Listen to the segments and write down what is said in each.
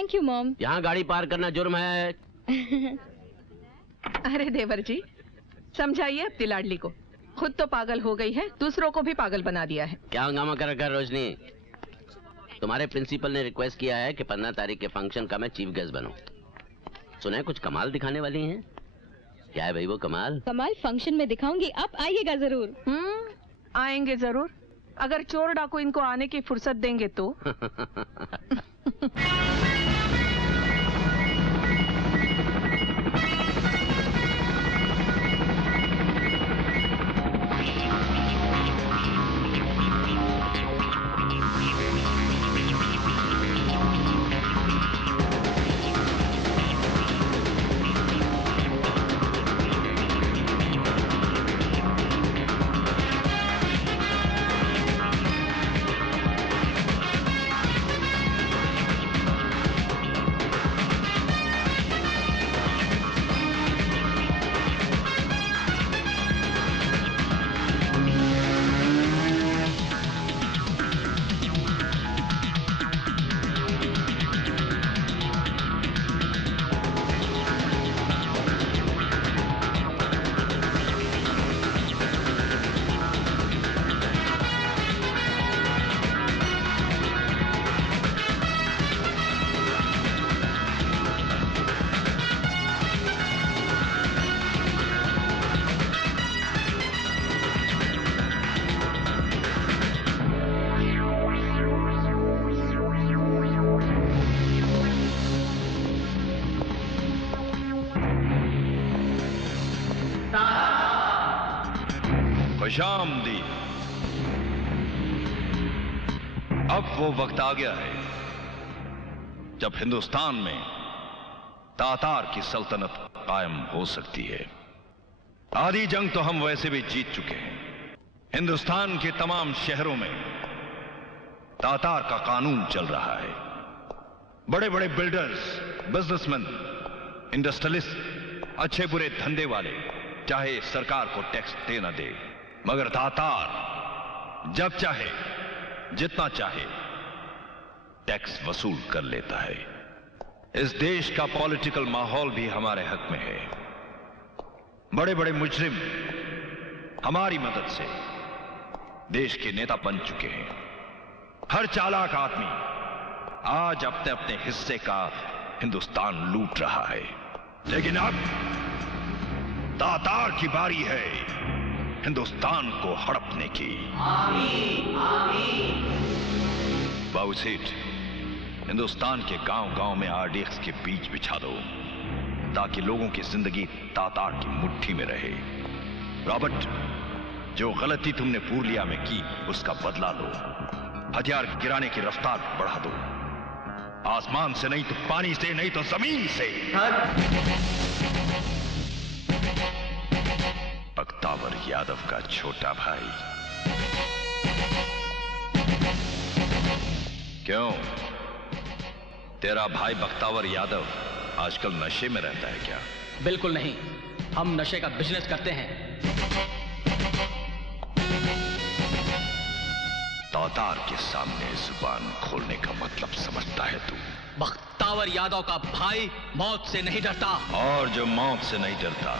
Thank you mom. यहाँ गाड़ी park करना जुर्म है। अरे देवर जी, समझाइए अपनी लाडली को। खुद तो पागल हो गई है, दूसरों को भी पागल बना दिया है। क्या हंगामा कर रखा है रोशनी? तुम्हारे प्रिंसिपल ने रिक्वेस्ट किया है कि 15 तारीख के फंक्शन का मैं चीफ गेस्ट बनूं। सुना है कुछ कमाल दिखाने वाली हैं। क्या है भाई वो कमाल? कमाल फंक्शन में दिखाऊंगी, आप आइएगा जरूर। आएंगे जरूर, अगर चोर डाकू इनको आने की फुर्सत देंगे तो। खुशामदीद। अब वो वक्त आ गया है जब हिंदुस्तान में तातार की सल्तनत कायम हो सकती है। आधी जंग तो हम वैसे भी जीत चुके हैं। हिंदुस्तान के तमाम शहरों में तातार का कानून चल रहा है। बड़े बड़े बिल्डर्स, बिजनेसमैन, इंडस्ट्रियलिस्ट, अच्छे बुरे धंधे वाले चाहे सरकार को टैक्स दे न दे, मगर तातार जब चाहे जितना चाहे टैक्स वसूल कर लेता है। इस देश का पॉलिटिकल माहौल भी हमारे हक में है। बड़े बड़े मुजरिम हमारी मदद से देश के नेता बन चुके हैं। हर चालाक आदमी आज अपने अपने हिस्से का हिंदुस्तान लूट रहा है। लेकिन अब तातार की बारी है हिंदुस्तान को हड़पने की। आमीन, आमीन। बाबू सेठ, हिंदुस्तान के गांव गांव में आरडीएक्स के बीज बिछा दो ताकि लोगों की जिंदगी तातार की मुट्ठी में रहे। रॉबर्ट, जो गलती तुमने पूर्लिया में की उसका बदला लो। हथियार गिराने की रफ्तार बढ़ा दो। आसमान से नहीं तो पानी से, नहीं तो जमीन से। बख्तावर यादव का छोटा भाई। क्यों, तेरा भाई बख्तावर यादव आजकल नशे में रहता है क्या? बिल्कुल नहीं, हम नशे का बिजनेस करते हैं। तातार के सामने जुबान खोलने का मतलब समझता है तू? बख्तावर यादव का भाई मौत से नहीं डरता। और जो मौत से नहीं डरता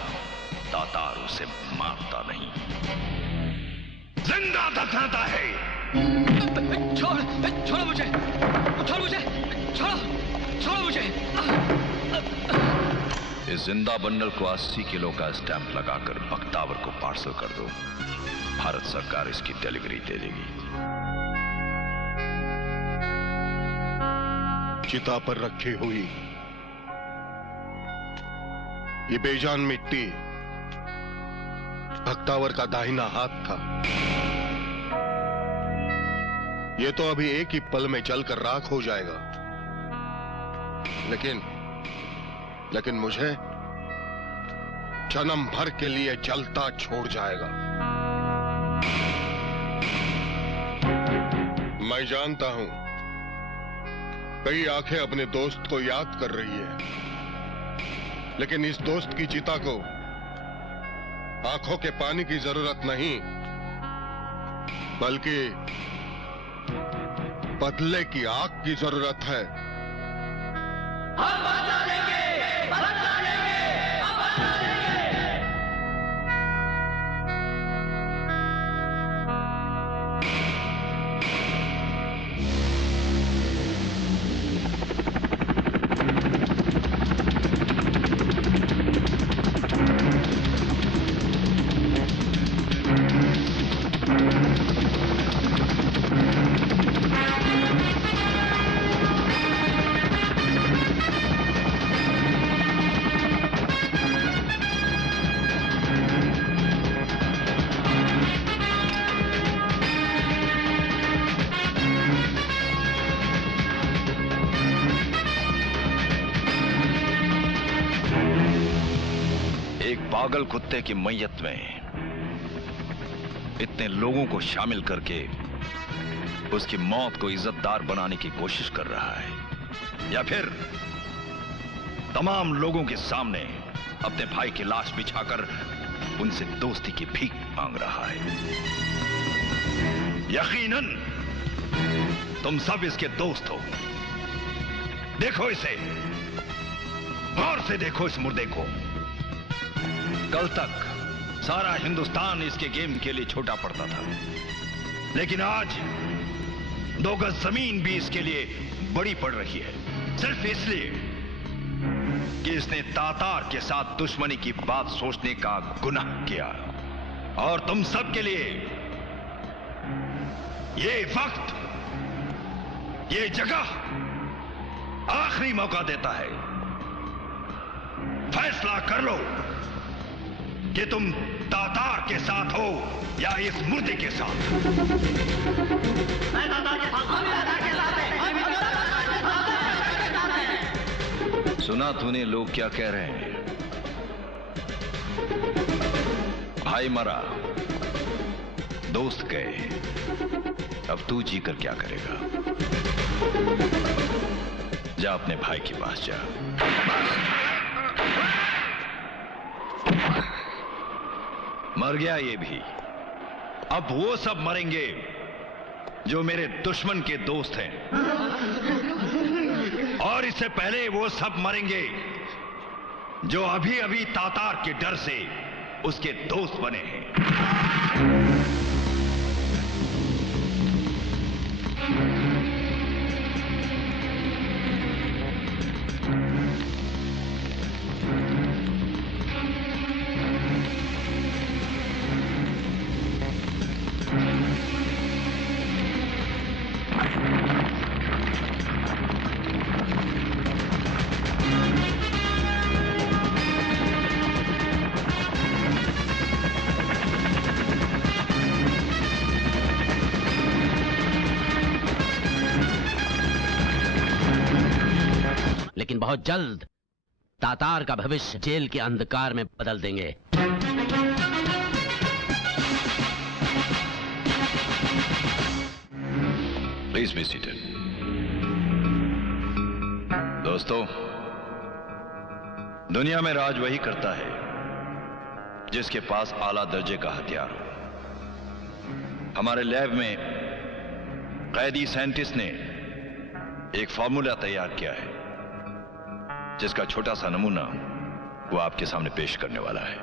तातार उसे मारता नहीं, जिंदा दफनाता है। छोड़ो मुझे, छोड़ो मुझे, छोड़ो मुझे। इस जिंदा बंडल को 80 किलो का स्टैंप लगाकर बख्तावर को पार्सल कर दो। भारत सरकार इसकी डिलीवरी दे देगी। चिता पर रखी हुई ये बेजान मिट्टी बख्तावर का दाहिना हाथ था। ये तो अभी एक ही पल में जलकर राख हो जाएगा, लेकिन मुझे जन्म भर के लिए जलता छोड़ जाएगा। मैं जानता हूं कई आंखें अपने दोस्त को याद कर रही है, लेकिन इस दोस्त की चिता को आंखों के पानी की जरूरत नहीं, बल्कि बदले की आग की जरूरत है। हम बदला लेंगे, बदला लेंगे, हम बदला लेंगे। पागल कुत्ते की मैयत में इतने लोगों को शामिल करके उसकी मौत को इज्जतदार बनाने की कोशिश कर रहा है, या फिर तमाम लोगों के सामने अपने भाई की लाश बिछाकर उनसे दोस्ती की भीख मांग रहा है। यकीनन तुम सब इसके दोस्त हो। देखो इसे, गौर से देखो इस मुर्दे को। कल तक सारा हिंदुस्तान इसके गेम के लिए छोटा पड़ता था, लेकिन आज 2 गज जमीन भी इसके लिए बड़ी पड़ रही है, सिर्फ इसलिए कि इसने तातार के साथ दुश्मनी की बात सोचने का गुनाह किया। और तुम सब के लिए ये वक्त, ये जगह आखिरी मौका देता है। फैसला कर लो कि तुम तातार के साथ हो या इस मुर्दे के साथ। मैं तातार के साथ, हम तातार के साथ हैं, हम तातार के साथ हैं। सुना तूने लोग क्या कह रहे हैं? भाई मरा, दोस्त गए, अब तू जीकर क्या करेगा? जा अपने भाई के पास जा। मर गया ये भी, अब वो सब मरेंगे जो मेरे दुश्मन के दोस्त हैं, और इससे पहले वो सब मरेंगे जो अभी अभी तातार के डर से उसके दोस्त बने हैं। लेकिन बहुत जल्द तातार का भविष्य जेल के अंधकार में बदल देंगे। Please be seated. दोस्तों, दुनिया में राज वही करता है जिसके पास आला दर्जे का हथियार हो। हमारे लैब में कैदी साइंटिस्ट ने एक फॉर्मूला तैयार किया है जिसका छोटा सा नमूना वो आपके सामने पेश करने वाला है।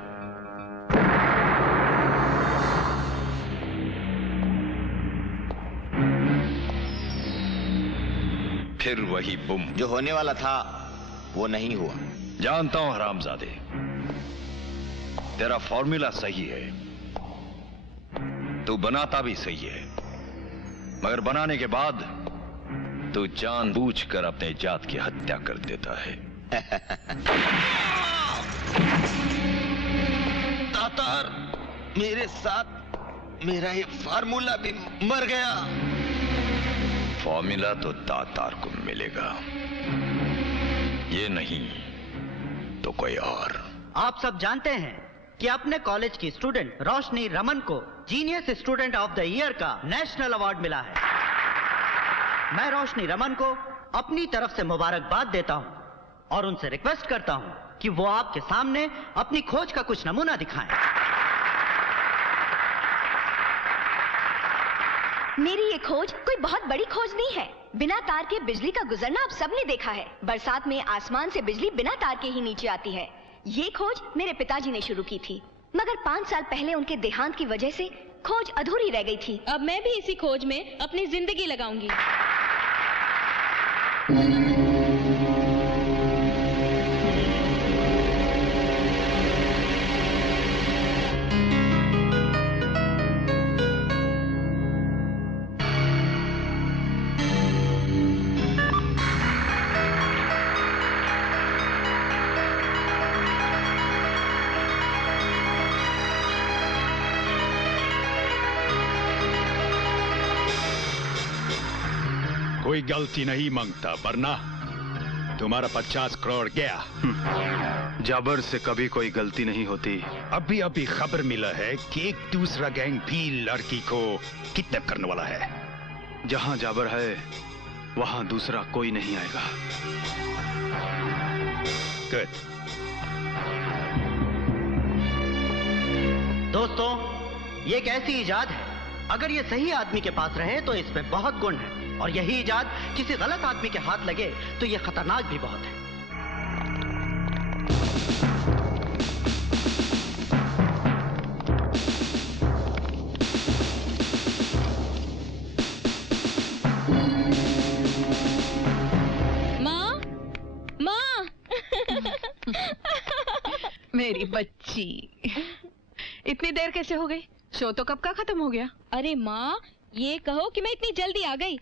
फिर वही बुम जो होने वाला था वो नहीं हुआ। जानता हूं हरामजादे, तेरा फॉर्मूला सही है, तू बनाता भी सही है, मगर बनाने के बाद तू जानबूझकर अपने जात की हत्या कर देता है। तातार मेरे साथ, मेरा ये फार्मूला भी मर गया। फॉर्मूला तो तातार को मिलेगा, ये नहीं तो कोई और। आप सब जानते हैं कि अपने कॉलेज की स्टूडेंट रोशनी रमन को genius student of the year का नेशनल अवार्ड मिला है। मैं रोशनी रमन को अपनी तरफ से मुबारकबाद देता हूं और उनसे रिक्वेस्ट करता हूं कि वो आपके सामने अपनी खोज का कुछ नमूना दिखाएं। मेरी ये खोज कोई बहुत बड़ी खोज नहीं है। बिना तार के बिजली का गुजरना आप सबने देखा है। बरसात में आसमान से बिजली बिना तार के ही नीचे आती है। ये खोज मेरे पिताजी ने शुरू की थी, मगर 5 साल पहले उनके देहांत की वजह से खोज अधूरी रह गई थी। अब मैं भी इसी खोज में अपनी जिंदगी लगाऊंगी। कोई गलती नहीं मांगता, वरना तुम्हारा 50 करोड़ गया। जाबर से कभी कोई गलती नहीं होती। अभी अभी खबर मिला है कि एक दूसरा गैंग भी लड़की को किडनैप करने वाला है। जहां जाबर है वहां दूसरा कोई नहीं आएगा। गुड। दोस्तों, ये एक ऐसी इजाद है, अगर ये सही आदमी के पास रहे तो इसमें बहुत गुण है, और यही इजाद किसी गलत आदमी के हाथ लगे तो ये खतरनाक भी बहुत है। माँ, माँ। मेरी बच्ची, इतनी देर कैसे हो गई? शो तो कब का खत्म हो गया। अरे माँ, ये कहो कि मैं इतनी जल्दी आ गई।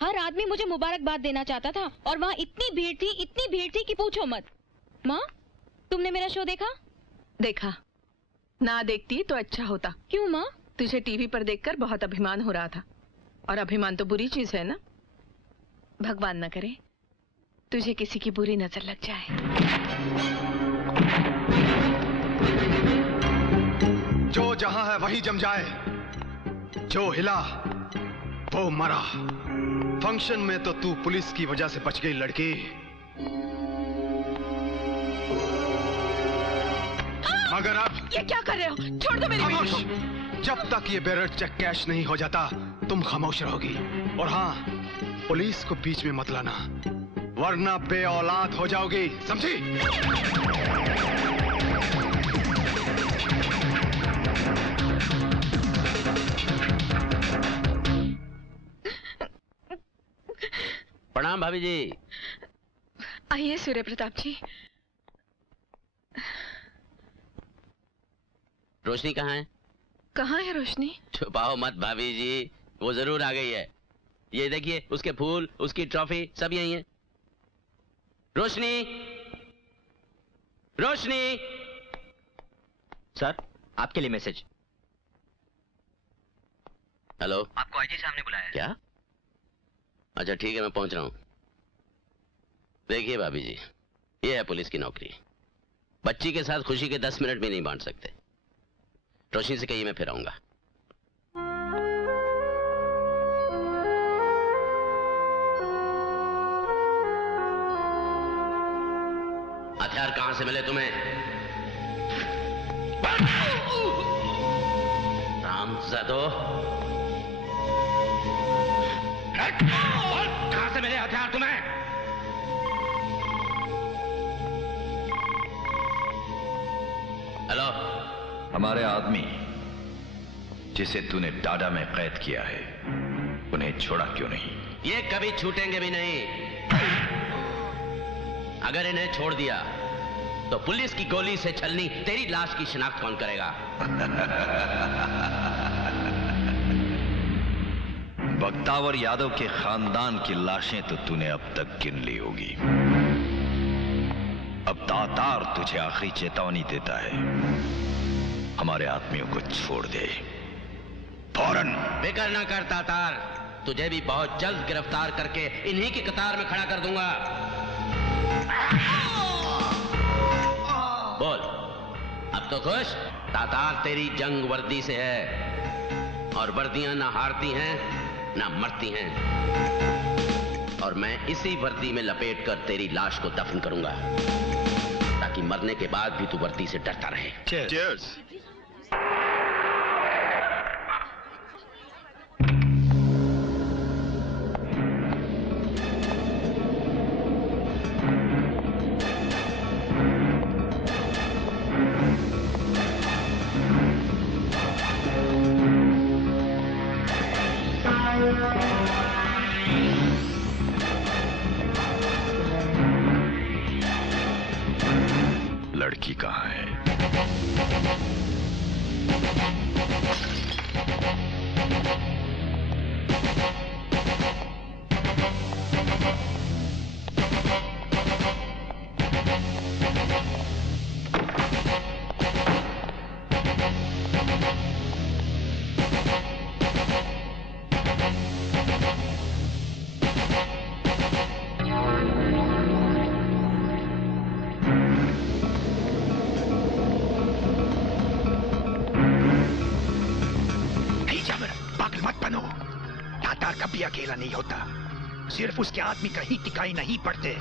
हर आदमी मुझे मुबारकबाद देना चाहता था और वहाँ इतनी भीड़ थी कि पूछो मत। माँ, तुमने मेरा शो देखा? देखा। ना देखती तो अच्छा होता। क्यों माँ? तुझे टीवी पर देखकर बहुत अभिमान हो रहा था, और अभिमान तो बुरी चीज है ना। भगवान न करे तुझे किसी की बुरी नजर लग जाए। जो जहां है वही जम जाए, जो हिला वो मरा। फंक्शन में तो तू पुलिस की वजह से बच गई लड़की, मगर अब ये क्या कर रहे हो? छोड़ दो मेरी बीवी। जब तक ये बैरर चेक कैश नहीं हो जाता तुम खामोश रहोगी। और हाँ, पुलिस को बीच में मत लाना, वरना बे औलाद हो जाओगी, समझी? प्रणाम भाभी जी। आइए सूर्य प्रताप जी। रोशनी कहाँ है? कहाँ है रोशनी? छुपाओ मत भाभी जी, वो जरूर आ गई है। ये देखिए, उसके फूल, उसकी ट्रॉफी सब यही है। रोशनी, रोशनी। सर, आपके लिए मैसेज। हेलो, आपको आईजी साहब ने बुलाया है। क्या? अच्छा ठीक है, मैं पहुंच रहा हूं। देखिए भाभी जी, ये है पुलिस की नौकरी। बच्ची के साथ खुशी के 10 मिनट भी नहीं बांट सकते। रोशनी से कहिए मैं फिर आऊंगा। हथियार कहां से मिले तुम्हें? रामजादो, कहां से मिले हथियार तुम्हें? हेलो। हमारे आदमी जिसे तूने टाडा में कैद किया है, उन्हें छोड़ा क्यों नहीं? ये कभी छूटेंगे भी नहीं। अगर इन्हें छोड़ दिया तो पुलिस की गोली से छलनी तेरी लाश की शिनाख्त कौन करेगा? बख्तावर यादव के खानदान की लाशें तो तूने अब तक गिन ली होगी। अब तातार तुझे आखिरी चेतावनी देता है, हमारे आदमियों को छोड़ दे फौरन। फिक्र ना कर तातार, तुझे भी बहुत जल्द गिरफ्तार करके इन्हीं की कतार में खड़ा कर दूंगा। बोल, अब तो खुश? तातार तेरी जंग वर्दी से है, और वर्दियां ना हारती हैं ना मरती हैं। और मैं इसी वर्दी में लपेटकर तेरी लाश को दफन करूंगा, ताकि मरने के बाद भी तू वर्दी से डरता रहे। Cheers. सरदार कभी अकेला नहीं होता, सिर्फ उसके आदमी कहीं टिकाई नहीं पड़ते।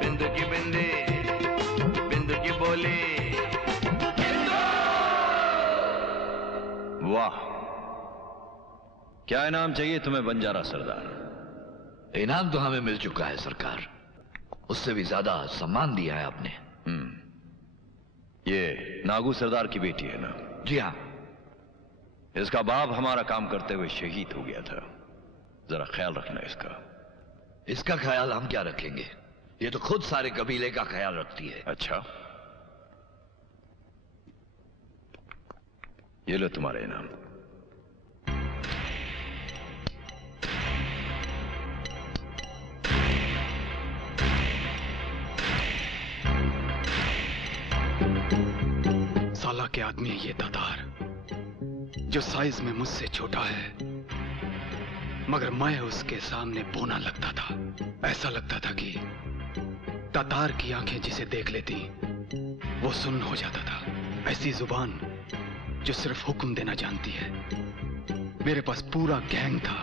बिंदु की बिंदी क्या इनाम चाहिए तुम्हें बंजारा सरदार? इनाम तो हमें मिल चुका है सरकार, उससे भी ज्यादा सम्मान दिया है आपने। ये नागू सरदार की बेटी है ना? जी हाँ। इसका बाप हमारा काम करते हुए शहीद हो गया था, जरा ख्याल रखना इसका। इसका ख्याल हम क्या रखेंगे, ये तो खुद सारे कबीले का ख्याल रखती है। अच्छा, ये लो तुम्हारा इनाम। साला के आदमी है ये तातार, जो साइज में मुझसे छोटा है, मगर मैं उसके सामने बोना लगता था। ऐसा लगता था कि तातार की आंखें जिसे देख लेती वो सुन्न हो जाता था। ऐसी जुबान जो सिर्फ हुक्म देना जानती है। मेरे पास पूरा गैंग था,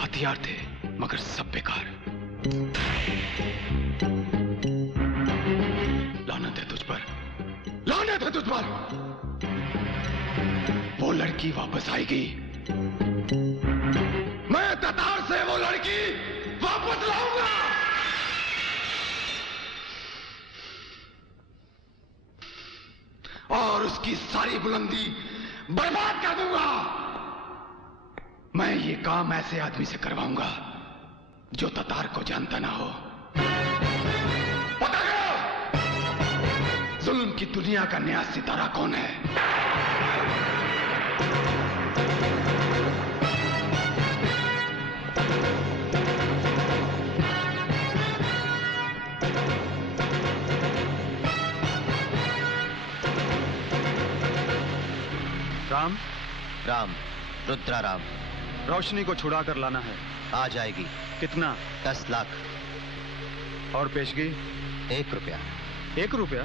हथियार थे, मगर सब बेकार। लानत है तुझ पर, लानत है तुझ पर। वो लड़की वापस आएगी, मैं तातार से वो लड़की वापस लाऊंगा। और उसकी सारी बुलंदी बर्बाद कर दूंगा। मैं ये काम ऐसे आदमी से करवाऊंगा जो तातार को जानता ना हो। पता करो जुल्म की दुनिया का नया सितारा कौन है। राम, राम, रुद्रा राम। रोशनी को छुड़ा कर लाना है। आ जाएगी। कितना? 10 लाख। और पेशगी? 1 रुपया। 1 रुपया?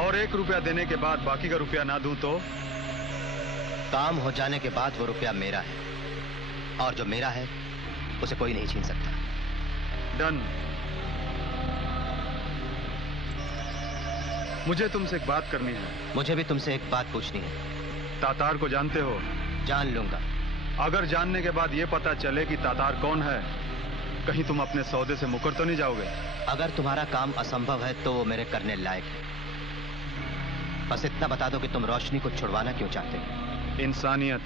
और 1 रुपया देने के बाद बाकी का रुपया ना दूं तो? काम हो जाने के बाद वो रुपया मेरा है, और जो मेरा है उसे कोई नहीं छीन सकता। डन। मुझे तुमसे एक बात करनी है। मुझे भी तुमसे एक बात पूछनी है। तातार को जानते हो? जान लूंगा। अगर जानने के बाद ये पता चले कि तातार कौन है, कहीं तुम अपने सौदे से मुकर तो नहीं जाओगे? अगर तुम्हारा काम असंभव है तो वो मेरे करने लायक है। बस इतना बता दो कि तुम रोशनी को छुड़वाना क्यों चाहते हो? इंसानियत।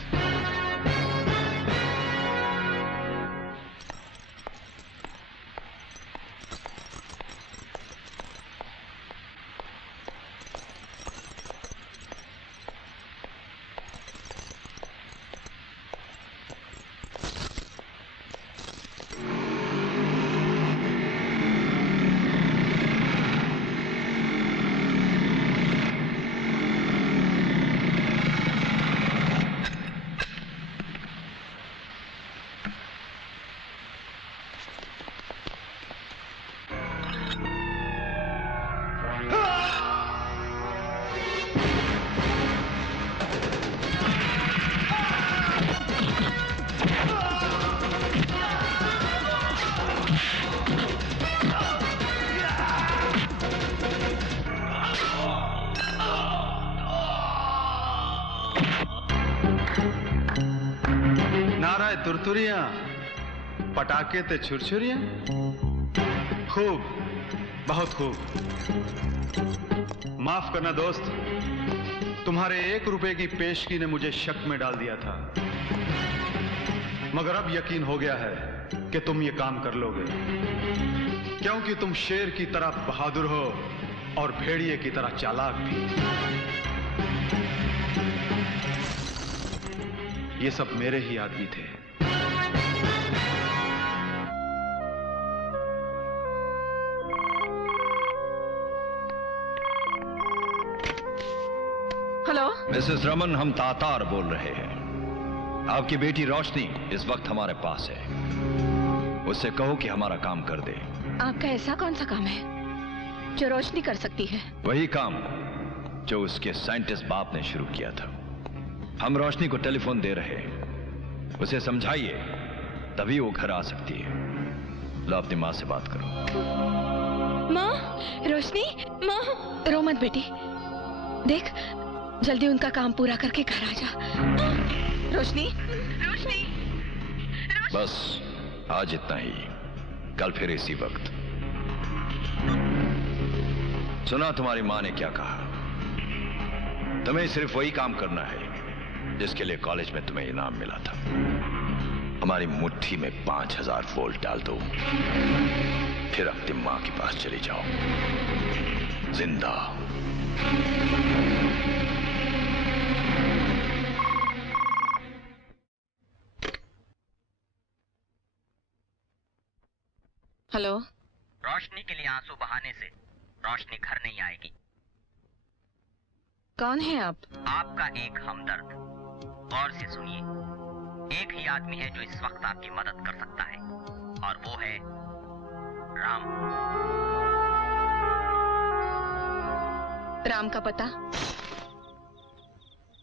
तुरतुरियां, पटाखे ते छुरछुरियां। खूब, बहुत खूब। माफ करना दोस्त, तुम्हारे 1 रुपए की पेशगी ने मुझे शक में डाल दिया था, मगर अब यकीन हो गया है कि तुम ये काम कर लोगे, क्योंकि तुम शेर की तरह बहादुर हो और भेड़िए की तरह चालाक भी। ये सब मेरे ही आदमी थे। हेलो मिसेस रमन, हम तातार बोल रहे हैं। आपकी बेटी रोशनी इस वक्त हमारे पास है। उससे कहो कि हमारा काम कर दे। आपका ऐसा कौन सा काम है जो रोशनी कर सकती है? वही काम जो उसके साइंटिस्ट बाप ने शुरू किया था। हम रोशनी को टेलीफोन दे रहे हैं, उसे समझाइए, तभी वो घर आ सकती है। लो अपनी माँ से बात करो। माँ, रोशनी, माँ। रो मत बेटी, देख जल्दी उनका काम पूरा करके घर आ जा। रोशनी, रोशनी, बस आज इतना ही, कल फिर इसी वक्त। सुना तुम्हारी माँ ने क्या कहा? तुम्हें सिर्फ वही काम करना है जिसके लिए कॉलेज में तुम्हें इनाम मिला था। हमारी मुट्ठी में 5000 वोल्ट डाल दो, फिर अपनी माँ के पास चले जाओ जिंदा। हेलो। रोशनी के लिए आंसू बहाने से रोशनी घर नहीं आएगी। कौन है आप? आपका एक हमदर्द। गौर से सुनिए, एक ही आदमी है जो इस वक्त आपकी मदद कर सकता है, और वो है राम। राम का पता?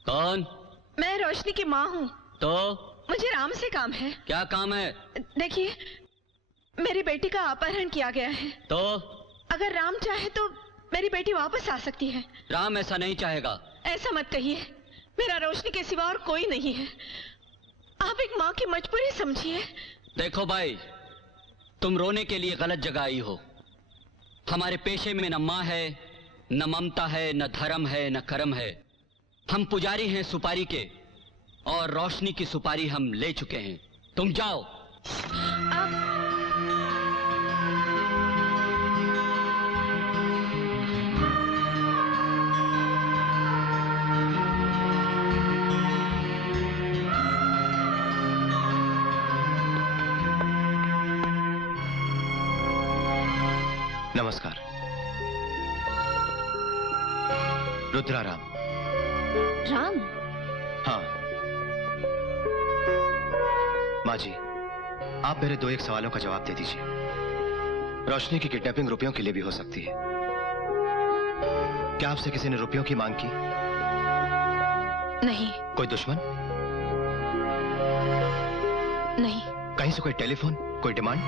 कौन? मैं रोशनी की माँ हूँ। तो मुझे राम से काम है। क्या काम है? देखिए, मेरी बेटी का अपहरण किया गया है। तो अगर राम चाहे तो मेरी बेटी वापस आ सकती है। राम ऐसा नहीं चाहेगा। ऐसा मत कहिए, मेरा रोशनी के सिवा और कोई नहीं है। आप एक माँ की मजबूरी समझिए। देखो भाई, तुम रोने के लिए गलत जगह आई हो। हमारे पेशे में न माँ है, न ममता है, न धर्म है, न कर्म है। हम पुजारी हैं सुपारी के, और रोशनी की सुपारी हम ले चुके हैं। तुम जाओ। नमस्कार। रुद्राराम। राम? हाँ माँ जी, आप मेरे 2-1 सवालों का जवाब दे दीजिए। रोशनी की किडनैपिंग रुपयों के लिए भी हो सकती है। क्या आपसे किसी ने रुपयों की मांग की? नहीं। कोई दुश्मन? नहीं। कहीं से कोई टेलीफोन, कोई डिमांड?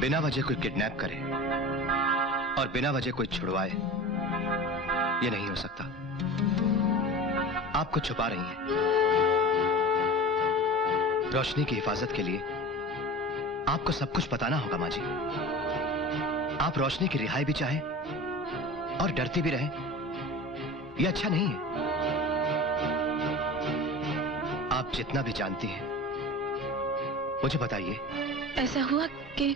बिना वजह कोई किडनैप करे और बिना वजह कोई छुड़वाए, ये नहीं हो सकता। आप कुछ छुपा रही हैं। रोशनी की हिफाजत के लिए आपको सब कुछ बताना होगा माँ जी। आप रोशनी की रिहाई भी चाहें और डरती भी रहें, यह अच्छा नहीं है। आप जितना भी जानती हैं मुझे बताइए। ऐसा हुआ कि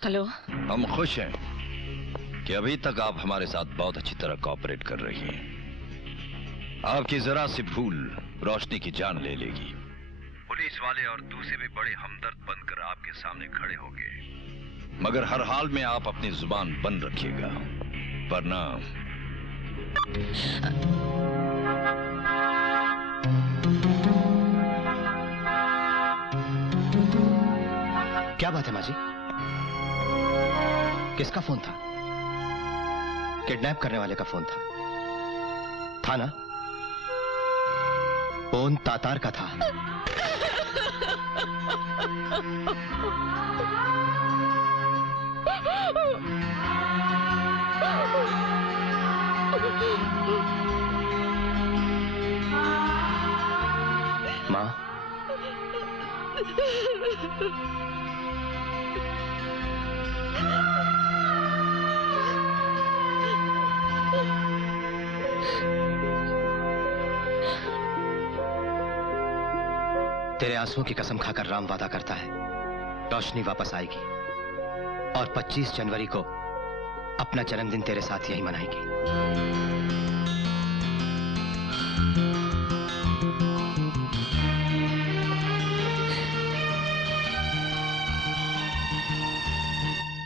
हेलो। हम खुश हैं कि अभी तक आप हमारे साथ बहुत अच्छी तरह कोऑपरेट कर रही हैं। आपकी जरा सी भूल रोशनी की जान ले लेगी। पुलिस वाले और दूसरे भी बड़े हमदर्द बनकर आपके सामने खड़े होंगे, मगर हर हाल में आप अपनी जुबान बंद रखिएगा, वरना क्या बात है माँ जी? किसका फोन था? किडनैप करने वाले का फोन था ना? फोन तातार का था। माँ, तेरे आंसुओं की कसम खाकर राम वादा करता है, रोशनी वापस आएगी और 25 जनवरी को अपना जन्मदिन तेरे साथ यही मनाएगी।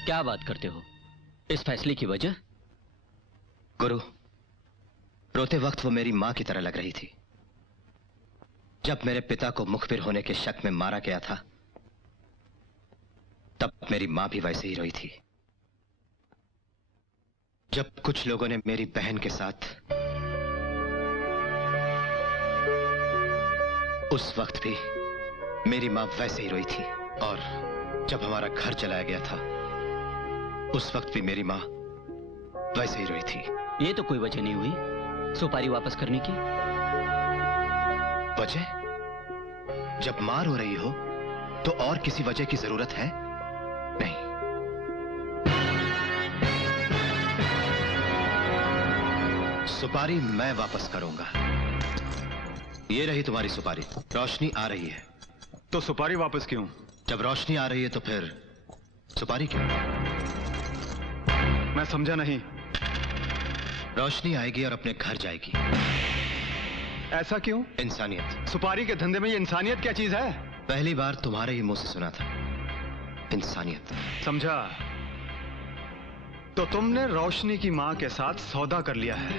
क्या बात करते हो? इस फैसले की वजह? गुरु, रोते वक्त वो मेरी मां की तरह लग रही थी। जब मेरे पिता को मुखबिर होने के शक में मारा गया था, तब मेरी मां भी वैसे ही रोई थी। जब कुछ लोगों ने मेरी बहन के साथ उस वक्त भी मेरी मां वैसे ही रोई थी, और जब हमारा घर चलाया गया था उस वक्त भी मेरी मां वैसे ही रोई थी। ये तो कोई वजह नहीं हुई सुपारी वापस करने की। वजह? जब मां रो रही हो तो और किसी वजह की जरूरत है? नहीं। सुपारी मैं वापस करूंगा। ये रही तुम्हारी सुपारी। रोशनी आ रही है तो सुपारी वापस क्यों? जब रोशनी आ रही है तो फिर सुपारी क्यों? मैं समझा नहीं। रोशनी आएगी और अपने घर जाएगी। ऐसा क्यों? इंसानियत। सुपारी के धंधे में ये इंसानियत क्या चीज है? पहली बार तुम्हारे ही मुंह से सुना था, इंसानियत। समझा। तो तुमने रोशनी की मां के साथ सौदा कर लिया है।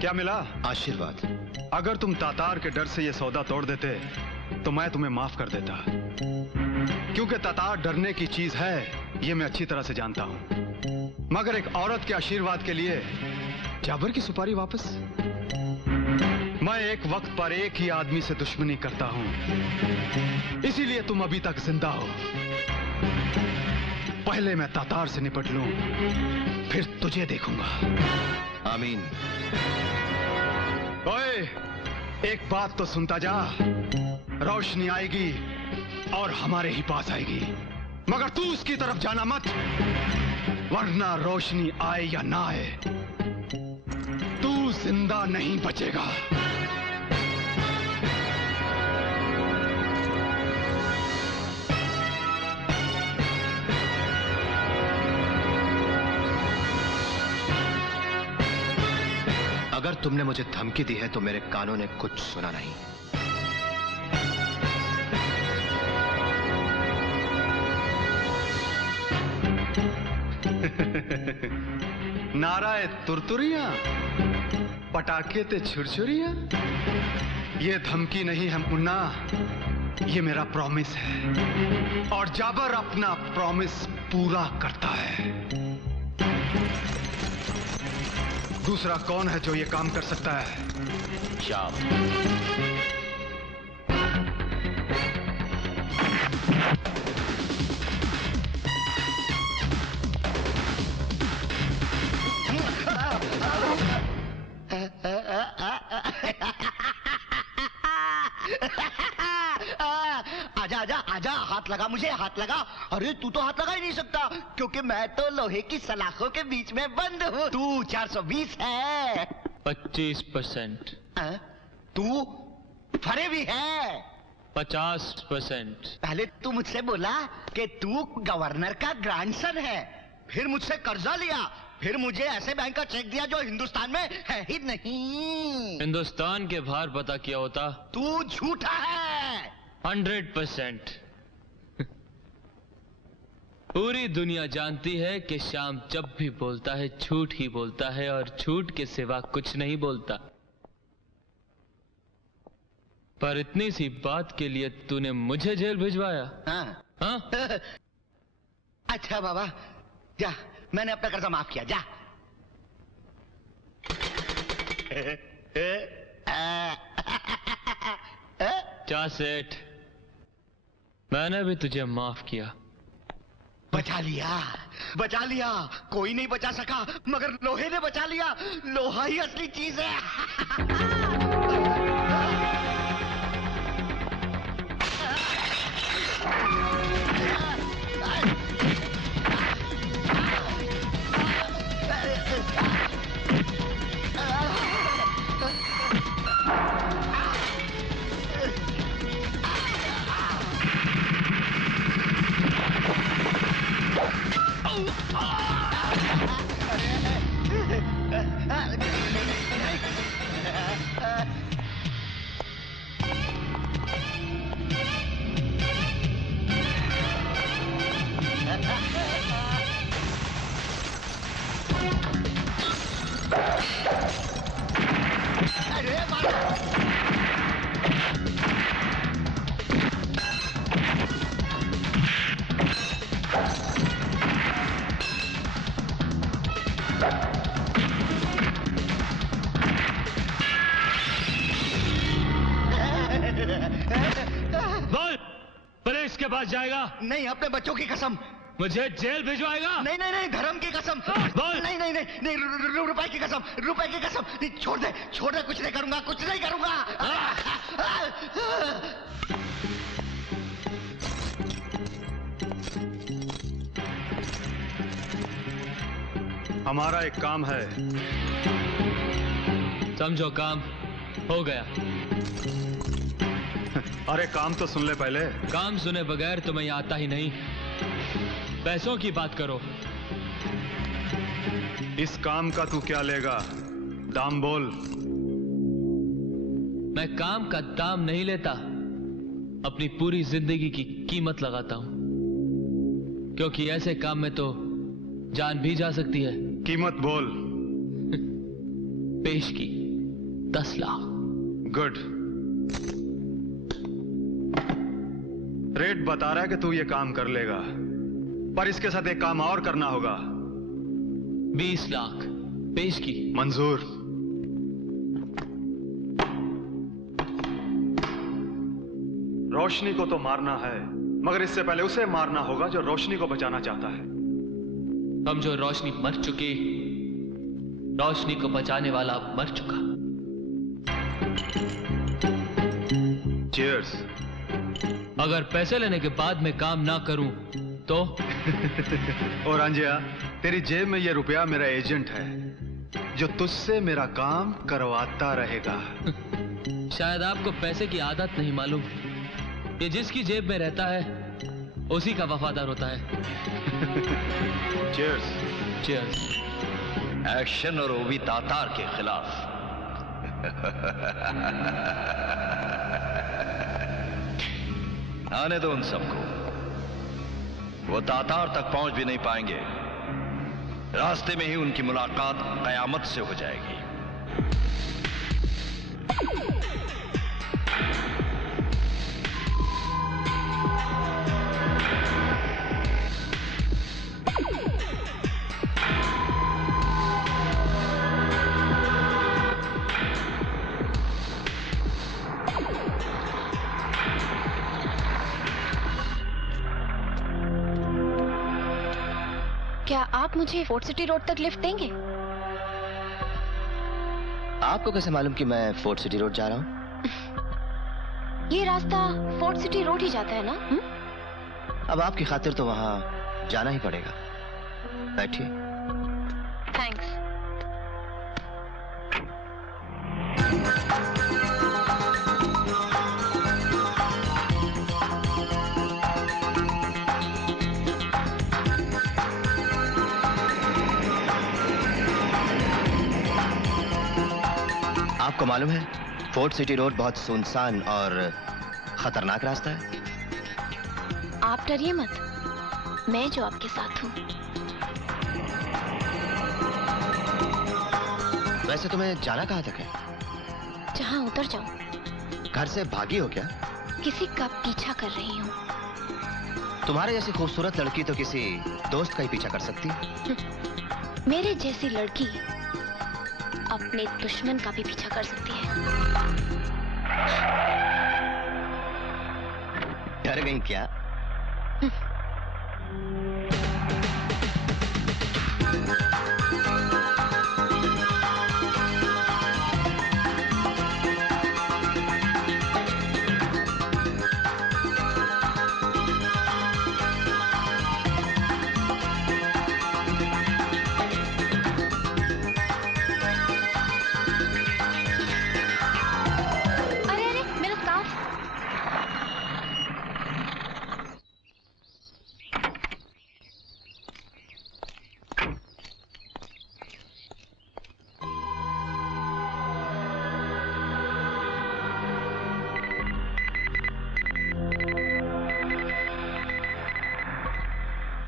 क्या मिला? आशीर्वाद। अगर तुम तातार के डर से यह सौदा तोड़ देते तो मैं तुम्हें माफ कर देता, क्योंकि तातार डरने की चीज है यह मैं अच्छी तरह से जानता हूं। मगर एक औरत के आशीर्वाद के लिए जाबर की सुपारी वापस? मैं एक वक्त पर एक ही आदमी से दुश्मनी करता हूं, इसीलिए तुम अभी तक जिंदा हो। पहले मैं तातार से निपट लूं, फिर तुझे देखूंगा। आमीन। ओए, एक बात तो सुनता जा। रोशनी आएगी और हमारे ही पास आएगी, मगर तू उसकी तरफ जाना मत, वरना रोशनी आए या ना आए तू जिंदा नहीं बचेगा। अगर तुमने मुझे धमकी दी है तो मेरे कानों ने कुछ सुना नहीं। नाराए तुरतुरियां, पटाखे ते छुरछुरियां। ये धमकी नहीं है मुन्ना, ये मेरा प्रॉमिस है, और जाबर अपना प्रॉमिस पूरा करता है। दूसरा कौन है जो ये काम कर सकता है? शाम। आजा आजा आजा, हाथ लगा मुझे, हाथ लगा। अरे तू तो हाथ लगा ही नहीं सकता, क्योंकि मैं तो लोहे की सलाखों के बीच में बंद हूँ। तू 420 है। 25%। तू फरेबी है। 50%। पहले तू मुझसे बोला कि तू गवर्नर का ग्रैंडसन है, फिर मुझसे कर्जा लिया, फिर मुझे ऐसे बैंक का चेक दिया जो हिंदुस्तान में है ही नहीं। हिंदुस्तान के बाहर पता किया होता। तू झूठा है। 100%। पूरी दुनिया जानती है कि शाम जब भी बोलता है झूठ ही बोलता है, और झूठ के सिवा कुछ नहीं बोलता। पर इतनी सी बात के लिए तूने मुझे जेल भिजवाया? हाँ? अच्छा बाबा, जा, मैंने अपना कर्जा माफ किया, जा। जा सेठ, मैंने भी तुझे माफ किया। बचा लिया, बचा लिया। कोई नहीं बचा सका, मगर लोहे ने बचा लिया। लोहा ही असली चीज है। के पास जाएगा? नहीं, अपने बच्चों की कसम। मुझे जेल भिजवाएगा? नहीं नहीं नहीं, धर्म की कसम। बोल। नहीं नहीं नहीं नहीं, रुपए की कसम, रुपए की कसम। नहीं, छोड़ दे, कुछ नहीं करूंगा, कुछ नहीं करूंगा। हमारा एक काम है। समझो काम हो गया। अरे काम तो सुन ले पहले। काम सुने बगैर तुम्हें आता ही नहीं। पैसों की बात करो। इस काम का तू क्या लेगा? दाम बोल। मैं काम का दाम नहीं लेता, अपनी पूरी जिंदगी की कीमत लगाता हूं, क्योंकि ऐसे काम में तो जान भी जा सकती है। कीमत बोल। पेश की 10 लाख। गुड। रेट बता रहा है कि तू ये काम कर लेगा, पर इसके साथ एक काम और करना होगा। 20 लाख। पेश की। मंजूर। रोशनी को तो मारना है, मगर इससे पहले उसे मारना होगा जो रोशनी को बचाना चाहता है। हम जो रोशनी मर चुकी, रोशनी को बचाने वाला मर चुका। चीयर्स। अगर पैसे लेने के बाद मैं काम ना करूं तो? और अंजिया, तेरी जेब में ये रुपया मेरा एजेंट है, जो तुझसे मेरा काम करवाता रहेगा। शायद आपको पैसे की आदत नहीं मालूम। ये जिसकी जेब में रहता है उसी का वफादार होता है। चीयर्स। चीयर्स। एक्शन और वो भी तातार के खिलाफ। आने दो उन सबको। वो तातार तक पहुंच भी नहीं पाएंगे। रास्ते में ही उनकी मुलाकात कयामत से हो जाएगी। क्या आप मुझे फोर्ट सिटी रोड तक लिफ्ट देंगे? आपको कैसे मालूम कि मैं फोर्ट सिटी रोड जा रहा हूँ? ये रास्ता फोर्ट सिटी रोड ही जाता है ना? अब आपकी खातिर तो वहां जाना ही पड़ेगा। बैठिए। थैंक्स। आपको मालूम है, फोर्ट सिटी रोड बहुत सुनसान और खतरनाक रास्ता है। आप डरिए मत, मैं जो आपके साथ हूँ। वैसे तुम्हें जाना कहाँ तक है? जहाँ उतर जाऊँ। घर से भागी हो क्या? किसी का पीछा कर रही हूँ। तुम्हारे जैसी खूबसूरत लड़की तो किसी दोस्त का ही पीछा कर सकती है। मेरे जैसी लड़की अपने दुश्मन का भी पीछा कर सकती है। डर गई क्या?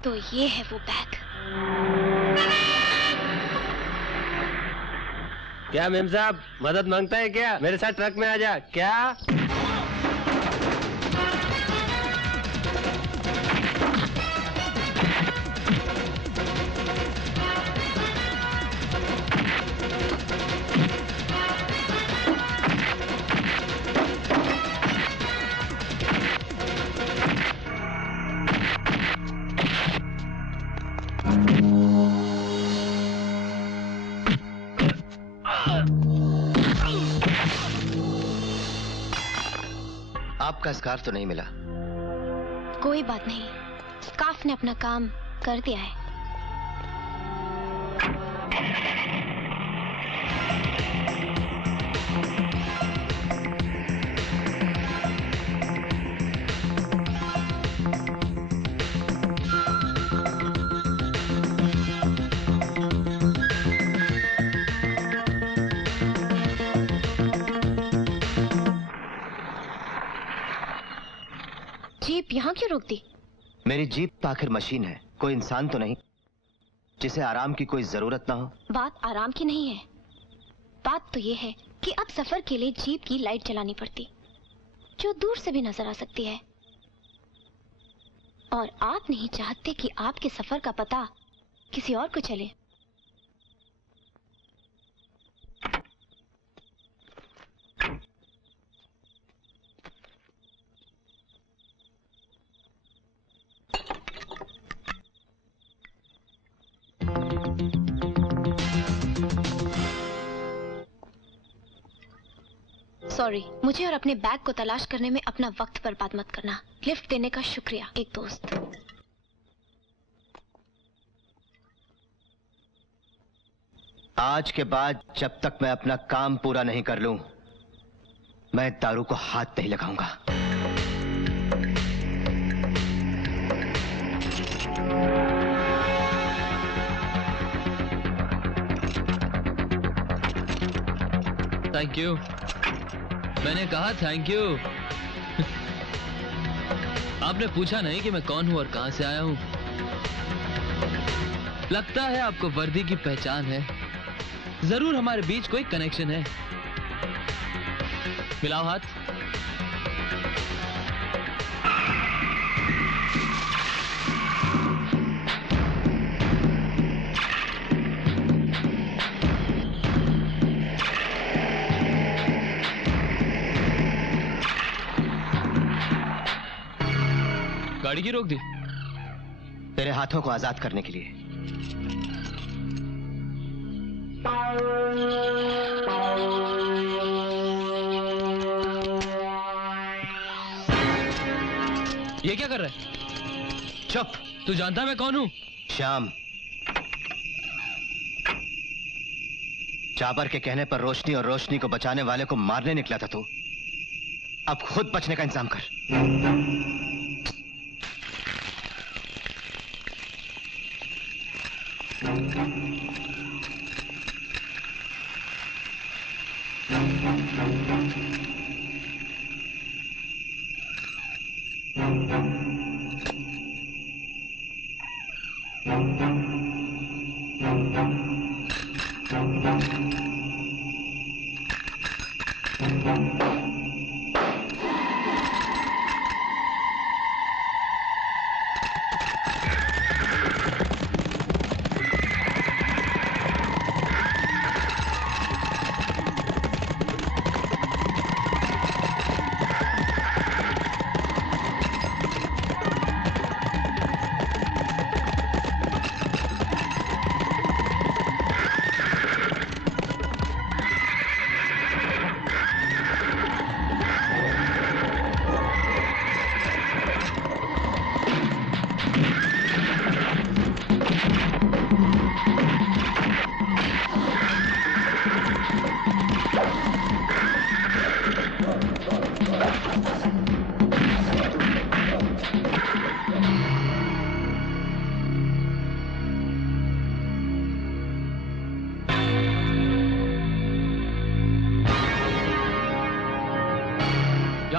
तो ये है वो बैग। क्या मेम साहब मदद मांगता है क्या? मेरे साथ ट्रक में आ जा। क्या? आपका स्कार्फ तो नहीं मिला। कोई बात नहीं, स्कार्फ ने अपना काम कर दिया है। जीप यहाँ क्यों रोक दी? मेरी जीप आखिर मशीन है, कोई इंसान तो नहीं जिसे आराम की कोई जरूरत ना हो। बात आराम की नहीं है, बात तो ये है कि अब सफर के लिए जीप की लाइट जलानी पड़ती, जो दूर से भी नजर आ सकती है। और आप नहीं चाहते कि आपके सफर का पता किसी और को चले। सॉरी, मुझे और अपने बैग को तलाश करने में अपना वक्त बर्बाद मत करना। लिफ्ट देने का शुक्रिया, एक दोस्त। आज के बाद जब तक मैं अपना काम पूरा नहीं कर लूं, मैं दारू को हाथ नहीं लगाऊंगा। Thank you. मैंने कहा थैंक यू। आपने पूछा नहीं कि मैं कौन हूं और कहां से आया हूं। लगता है आपको वर्दी की पहचान है। जरूर हमारे बीच कोई कनेक्शन है। मिलाओ हाथ। गाड़ी की रोक दी? तेरे हाथों को आजाद करने के लिए। ये क्या कर रहा है? चुप। तू जानता मैं कौन हूं? श्याम। चाबर के कहने पर रोशनी और रोशनी को बचाने वाले को मारने निकला था तू। अब खुद बचने का इंतजाम कर।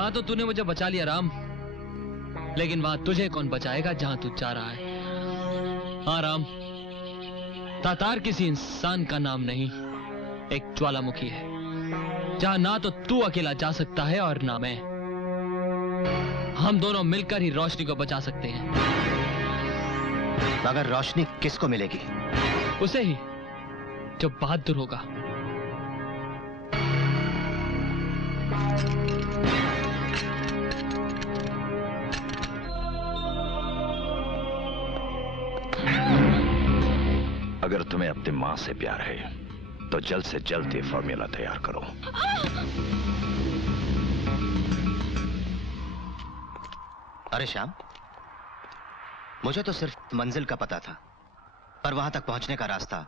तो तूने मुझे बचा लिया राम, लेकिन वहां तुझे कौन बचाएगा जहां तू जा रहा है। हाँ राम, तातार किसी इंसान का नाम नहीं, एक ज्वालामुखी है, जहां ना तो तू अकेला जा सकता है और ना मैं। हम दोनों मिलकर ही रोशनी को बचा सकते हैं। मगर रोशनी किसको मिलेगी? उसे ही जो बहादुर होगा। अगर तुम्हें अपनी मां से प्यार है तो जल्द से जल्द ये फॉर्मूला तैयार करो। अरे श्याम, मुझे तो सिर्फ मंजिल का पता था, पर वहां तक पहुंचने का रास्ता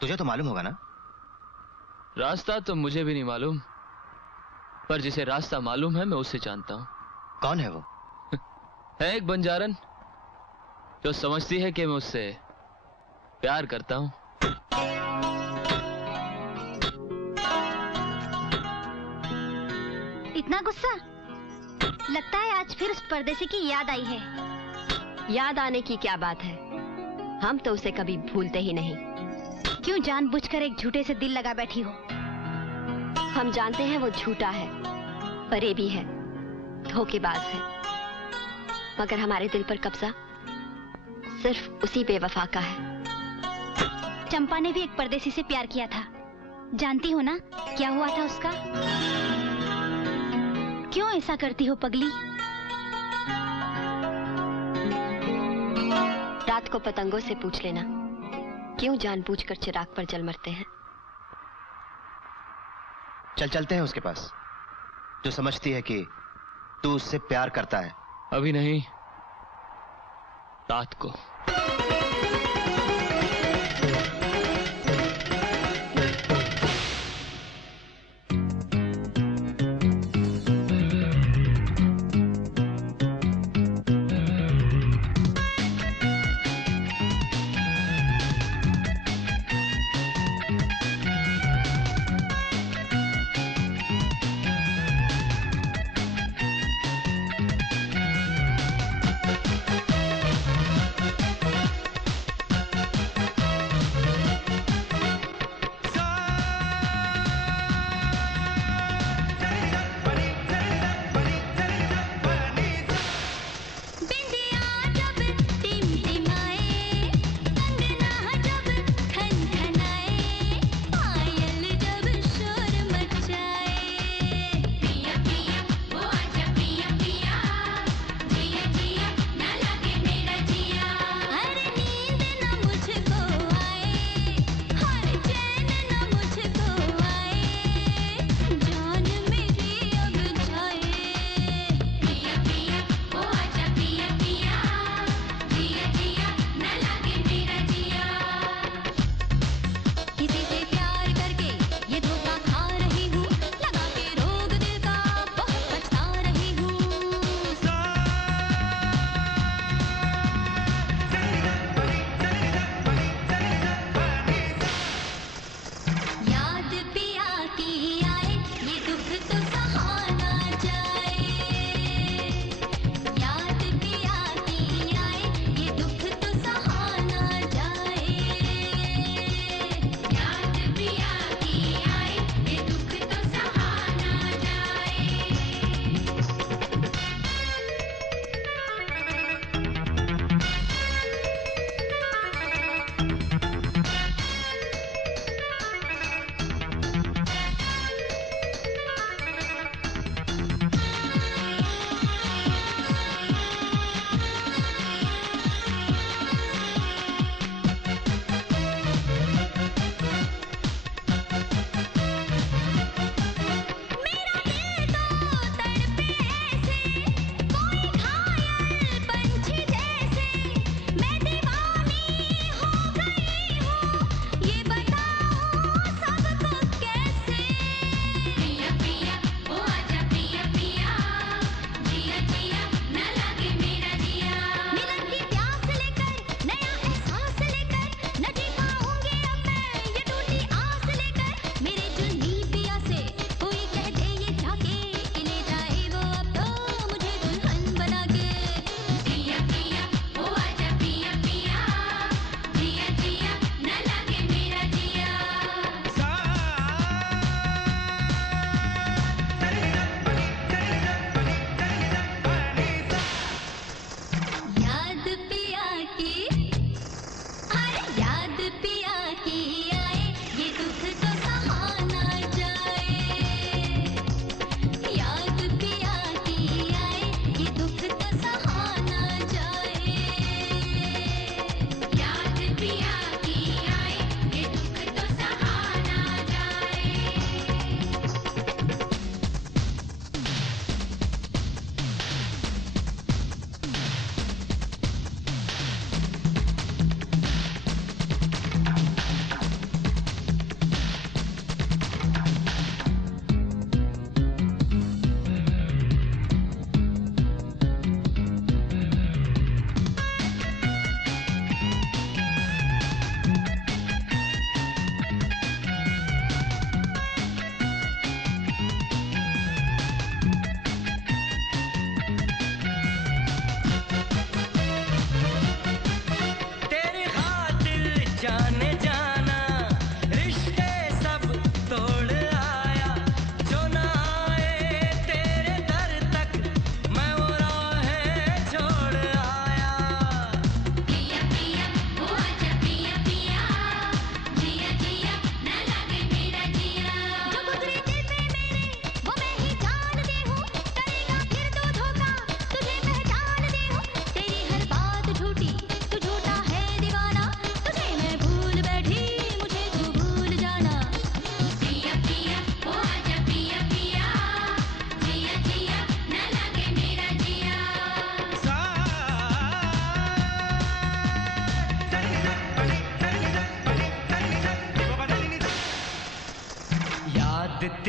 तुझे तो मालूम होगा ना? रास्ता तो मुझे भी नहीं मालूम, पर जिसे रास्ता मालूम है मैं उसे जानता हूं। कौन है वो? है एक बंजारन जो समझती है कि मैं उससे प्यार करता हूं। इतना गुस्सा? लगता है आज फिर उस परदेसी की याद आई है। याद आने की क्या बात है, हम तो उसे कभी भूलते ही नहीं। क्यों जानबूझकर एक झूठे से दिल लगा बैठी हो? हम जानते हैं वो झूठा है, फरेबी है, धोखेबाज है, मगर हमारे दिल पर कब्जा सिर्फ उसी बेवफा का है। चंपा ने भी एक परदेसी से प्यार किया था, जानती हो ना क्या हुआ था उसका? क्यों ऐसा करती हो पगली? रात को पतंगों से पूछ लेना, क्यों जानबूझकर चिराग पर जल मरते हैं। चलते हैं उसके पास, जो समझती है कि तू उससे प्यार करता है। अभी नहीं, रात को।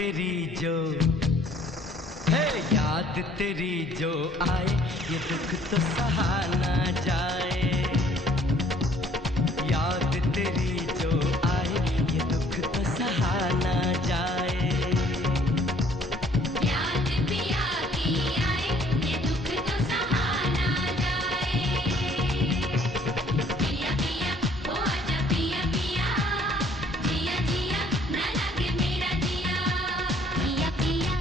तेरी जो है, याद तेरी जो आए, ये दुख तो सहा ना जाए। याद तेरी जो आए, ये दुख तो सहा ना जाए। याद पिया की आए, ये दुख तो सहा ना जाए। पिया पिया ओ आजा पिया पिया, जिया जिया ना लगे मेरा जिया। पिया पिया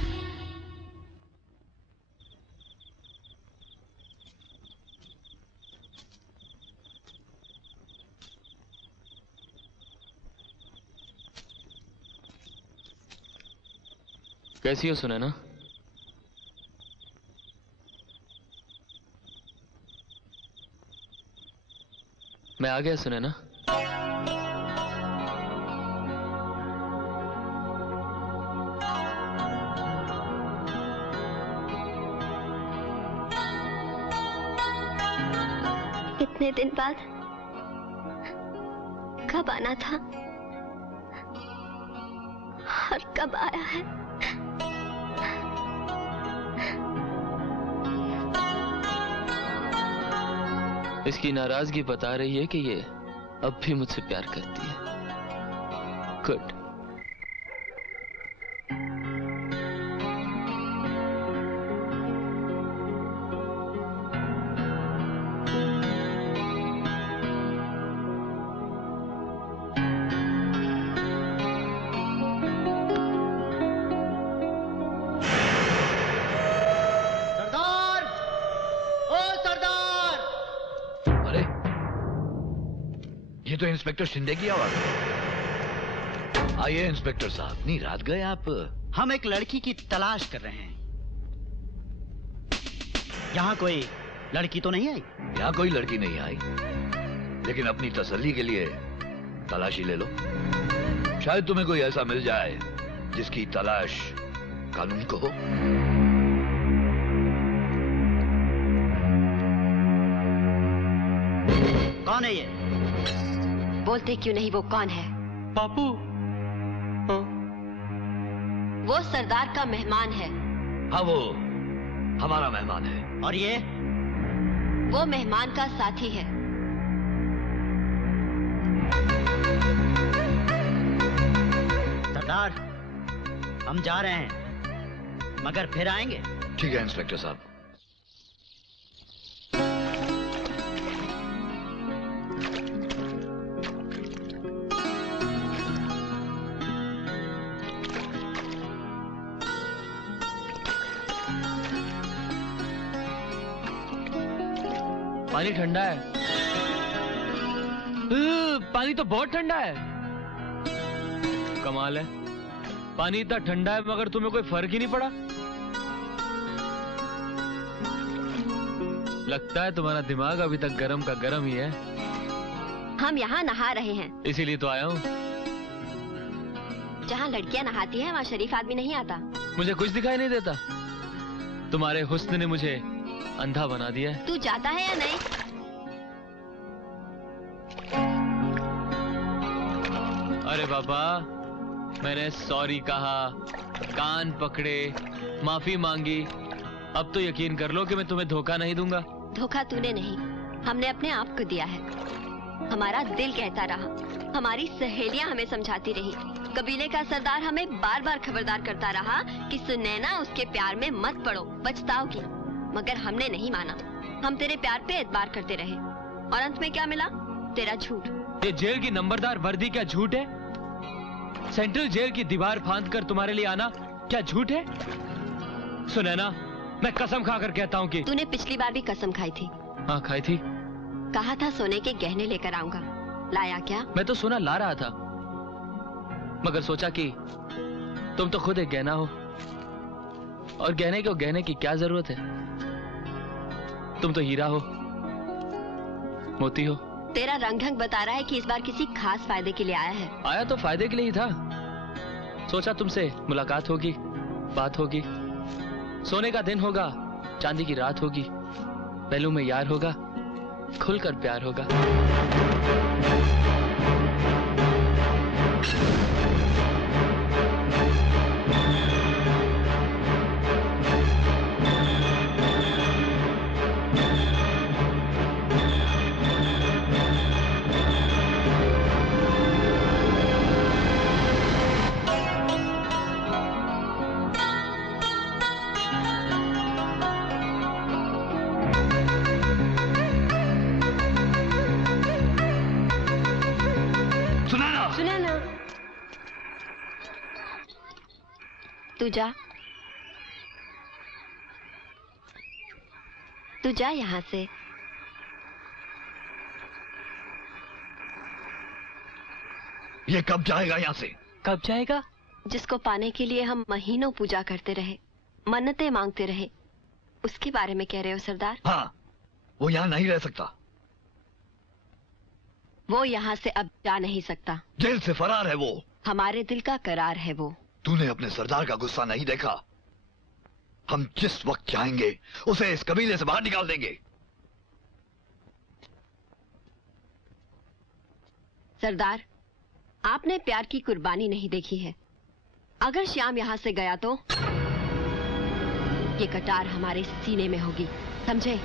कैसी हो सुनैना? मैं आ गया सुनैना। इतने दिन बाद कब आना था और कब आया है? इसकी नाराजगी बता रही है कि ये अब भी मुझसे प्यार करती है। गुड। सरदार, ओ सरदार! अरे ये तो इंस्पेक्टर शिंदे की आवाज है। आइए इंस्पेक्टर साहब, इतनी रात गए आप? हम एक लड़की की तलाश कर रहे हैं। यहाँ कोई लड़की तो नहीं आई? यहाँ कोई लड़की नहीं आई, लेकिन अपनी तसल्ली के लिए तलाशी ले लो। शायद तुम्हें कोई ऐसा मिल जाए जिसकी तलाश कानून को हो। कौन है ये? बोलते क्यों नहीं? वो कौन है? पापू। वो सरदार का मेहमान है। हाँ, वो हमारा मेहमान है। और ये? वो मेहमान का साथी है। सरदार, हम जा रहे हैं, मगर फिर आएंगे। ठीक है इंस्पेक्टर साहब। पानी ठंडा है। पानी तो बहुत ठंडा है। कमाल है, पानी इतना ठंडा है मगर तुम्हें कोई फर्क ही नहीं पड़ा। लगता है तुम्हारा दिमाग अभी तक गरम का गरम ही है। हम यहाँ नहा रहे हैं। इसीलिए तो आया हूँ। जहाँ लड़कियाँ नहाती हैं वहाँ शरीफ आदमी नहीं आता। मुझे कुछ दिखाई नहीं देता। तुम्हारे हुस्न ने मुझे अंधा बना दिया है। तू जाता है या नहीं? अरे बाबा, मैंने सॉरी कहा, कान पकड़े, माफी मांगी। अब तो यकीन कर लो कि मैं तुम्हें धोखा नहीं दूंगा। धोखा तूने नहीं, हमने अपने आप को दिया है। हमारा दिल कहता रहा, हमारी सहेलियां हमें समझाती रही, कबीले का सरदार हमें बार बार खबरदार करता रहा कि सुनैना उसके प्यार में मत पड़ो, पछताओगी। मगर हमने नहीं माना। हम तेरे प्यार पे एतबार करते रहे और अंत में क्या मिला? तेरा झूठ। ये जेल की नंबरदार वर्दी क्या झूठ है? सेंट्रल जेल की दीवार फांद कर तुम्हारे लिए आना क्या झूठ है? सुनैना, मैं कसम खाकर कहता हूँ कि तूने पिछली बार भी कसम खाई थी। हाँ, खाई थी। कहा था सोने के गहने लेकर आऊंगा, लाया क्या? मैं तो सोना ला रहा था, मगर सोचा कि तुम तो खुद एक गहना हो, और गहने को गहने की क्या जरूरत है? तुम तो हीरा हो, मोती हो। तेरा रंग ढंग बता रहा है कि इस बार किसी खास फायदे के लिए आया है। आया तो फायदे के लिए ही था। सोचा तुमसे मुलाकात होगी, बात होगी, सोने का दिन होगा, चांदी की रात होगी, पहलू में यार होगा, खुलकर प्यार होगा। तू जा यहाँ से। ये कब जाएगा यहाँ से? कब जाएगा? जिसको पाने के लिए हम महीनों पूजा करते रहे, मन्नतें मांगते रहे, उसके बारे में कह रहे हो सरदार? हाँ, वो यहाँ नहीं रह सकता। वो यहाँ से अब जा नहीं सकता। जेल से फरार है वो। हमारे दिल का करार है वो। तूने अपने सरदार का गुस्सा नहीं देखा? हम जिस वक्त चाहेंगे उसे इस कबीले से बाहर निकाल देंगे। सरदार, आपने प्यार की कुर्बानी नहीं देखी है। अगर श्याम यहाँ से गया तो ये कटार हमारे सीने में होगी, समझे?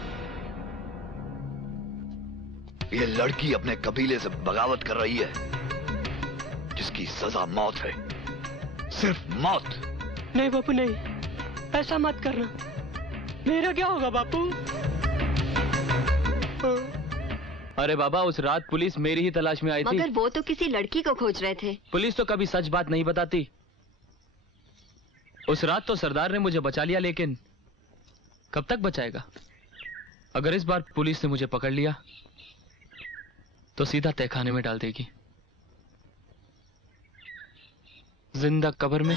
ये लड़की अपने कबीले से बगावत कर रही है, जिसकी सजा मौत है, सिर्फ मौत। नहीं बापू नहीं, ऐसा मत करना। मेरा क्या होगा बापू? अरे बाबा, उस रात पुलिस मेरी ही तलाश में आई थी। मगर वो तो किसी लड़की को खोज रहे थे। पुलिस तो कभी सच बात नहीं बताती। उस रात तो सरदार ने मुझे बचा लिया, लेकिन कब तक बचाएगा? अगर इस बार पुलिस ने मुझे पकड़ लिया तो सीधा तहखाने में डाल देगी, जिंदा कब्र में।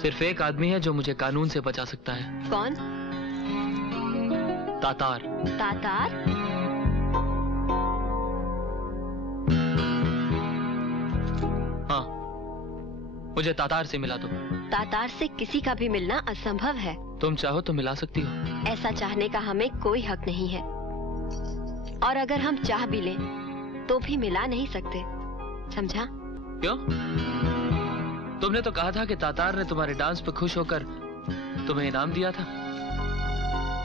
सिर्फ एक आदमी है जो मुझे कानून से बचा सकता है। कौन? तातार। तातार? हाँ, मुझे तातार से मिला दो। तातार से किसी का भी मिलना असंभव है। तुम चाहो तो मिला सकती हो। ऐसा चाहने का हमें कोई हक नहीं है, और अगर हम चाह भी लें तो भी मिला नहीं सकते, समझा? क्यों? तुमने तो कहा था कि तातार ने तुम्हारे डांस पे खुश होकर तुम्हें इनाम दिया था।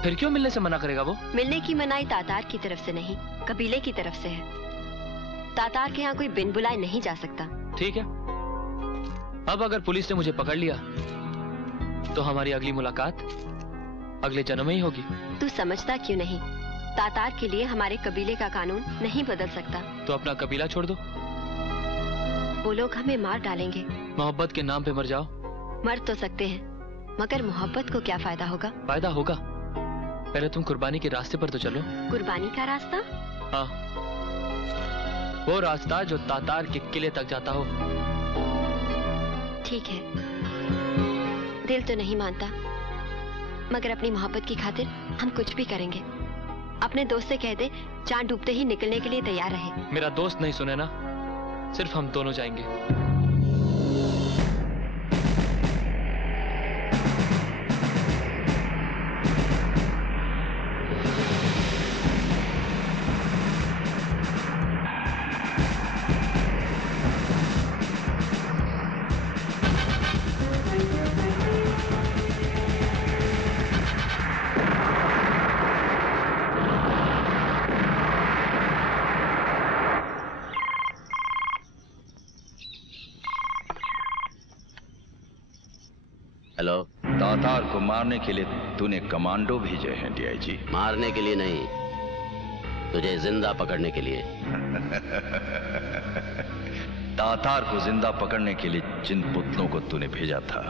फिर क्यों मिलने से मना करेगा वो? मिलने की मनाही तातार की तरफ से नहीं, कबीले की तरफ से है। तातार के यहाँ कोई बिन बुलाए नहीं जा सकता। ठीक है, अब अगर पुलिस ने मुझे पकड़ लिया तो हमारी अगली मुलाकात अगले जन्म में ही होगी। तू समझता क्यों नहीं? तातार के लिए हमारे कबीले का कानून नहीं बदल सकता। तो अपना कबीला छोड़ दो। वो लोग हमें मार डालेंगे। मोहब्बत के नाम पे मर जाओ। मर तो सकते हैं, मगर मोहब्बत को क्या फायदा होगा? फायदा होगा। पहले तुम कुर्बानी के रास्ते पर तो चलो। कुर्बानी का रास्ता? हाँ, वो रास्ता जो तातार के किले तक जाता हो। ठीक है, दिल तो नहीं मानता, मगर अपनी मोहब्बत की खातिर हम कुछ भी करेंगे। अपने दोस्त से कह दे चांद डूबते ही निकलने के लिए तैयार रहे। मेरा दोस्त नहीं सुने ना, सिर्फ हम दोनों जाएंगे। हेलो। तातार को मारने के लिए तूने कमांडो भेजे हैं डीआईजी? मारने के लिए नहीं, तुझे जिंदा पकड़ने के लिए। तातार को जिंदा पकड़ने के लिए जिन पुतलों को तूने भेजा था,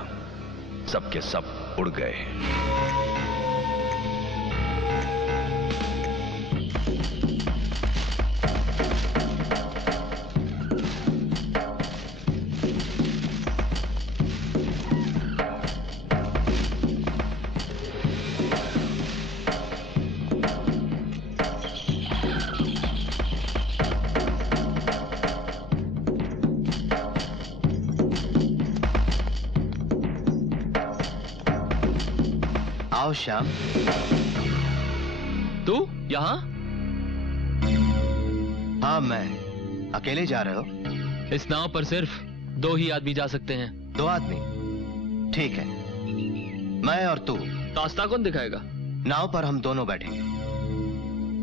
सबके सब उड़ गए। आओ श्याम। तू यहाँ? हाँ, मैं। अकेले जा रहे हो? इस नाव पर सिर्फ 2 ही आदमी जा सकते हैं। 2 आदमी? ठीक है, मैं और तू। रास्ता कौन दिखाएगा? नाव पर हम दोनों बैठेंगे,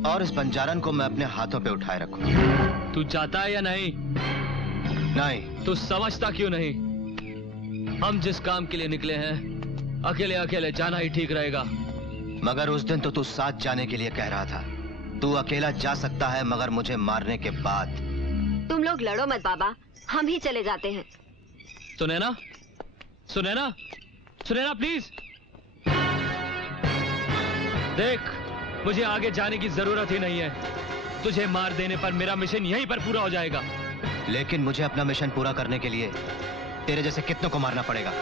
और इस बंजारन को मैं अपने हाथों पे उठाए रखूंगा। तू जाता है या नहीं? नहीं। तू समझता क्यों नहीं? हम जिस काम के लिए निकले हैं, अकेले अकेले जाना ही ठीक रहेगा। मगर उस दिन तो तू साथ जाने के लिए कह रहा था। तू अकेला जा सकता है, मगर मुझे मारने के बाद। तुम लोग लोग लड़ो मत बाबा, हम ही चले जाते हैं। सुनैना, सुनैना, सुनैना प्लीज देख, मुझे आगे जाने की जरूरत ही नहीं है। तुझे मार देने पर मेरा मिशन यहीं पर पूरा हो जाएगा। लेकिन मुझे अपना मिशन पूरा करने के लिए तेरे जैसे कितनों को मारना पड़ेगा।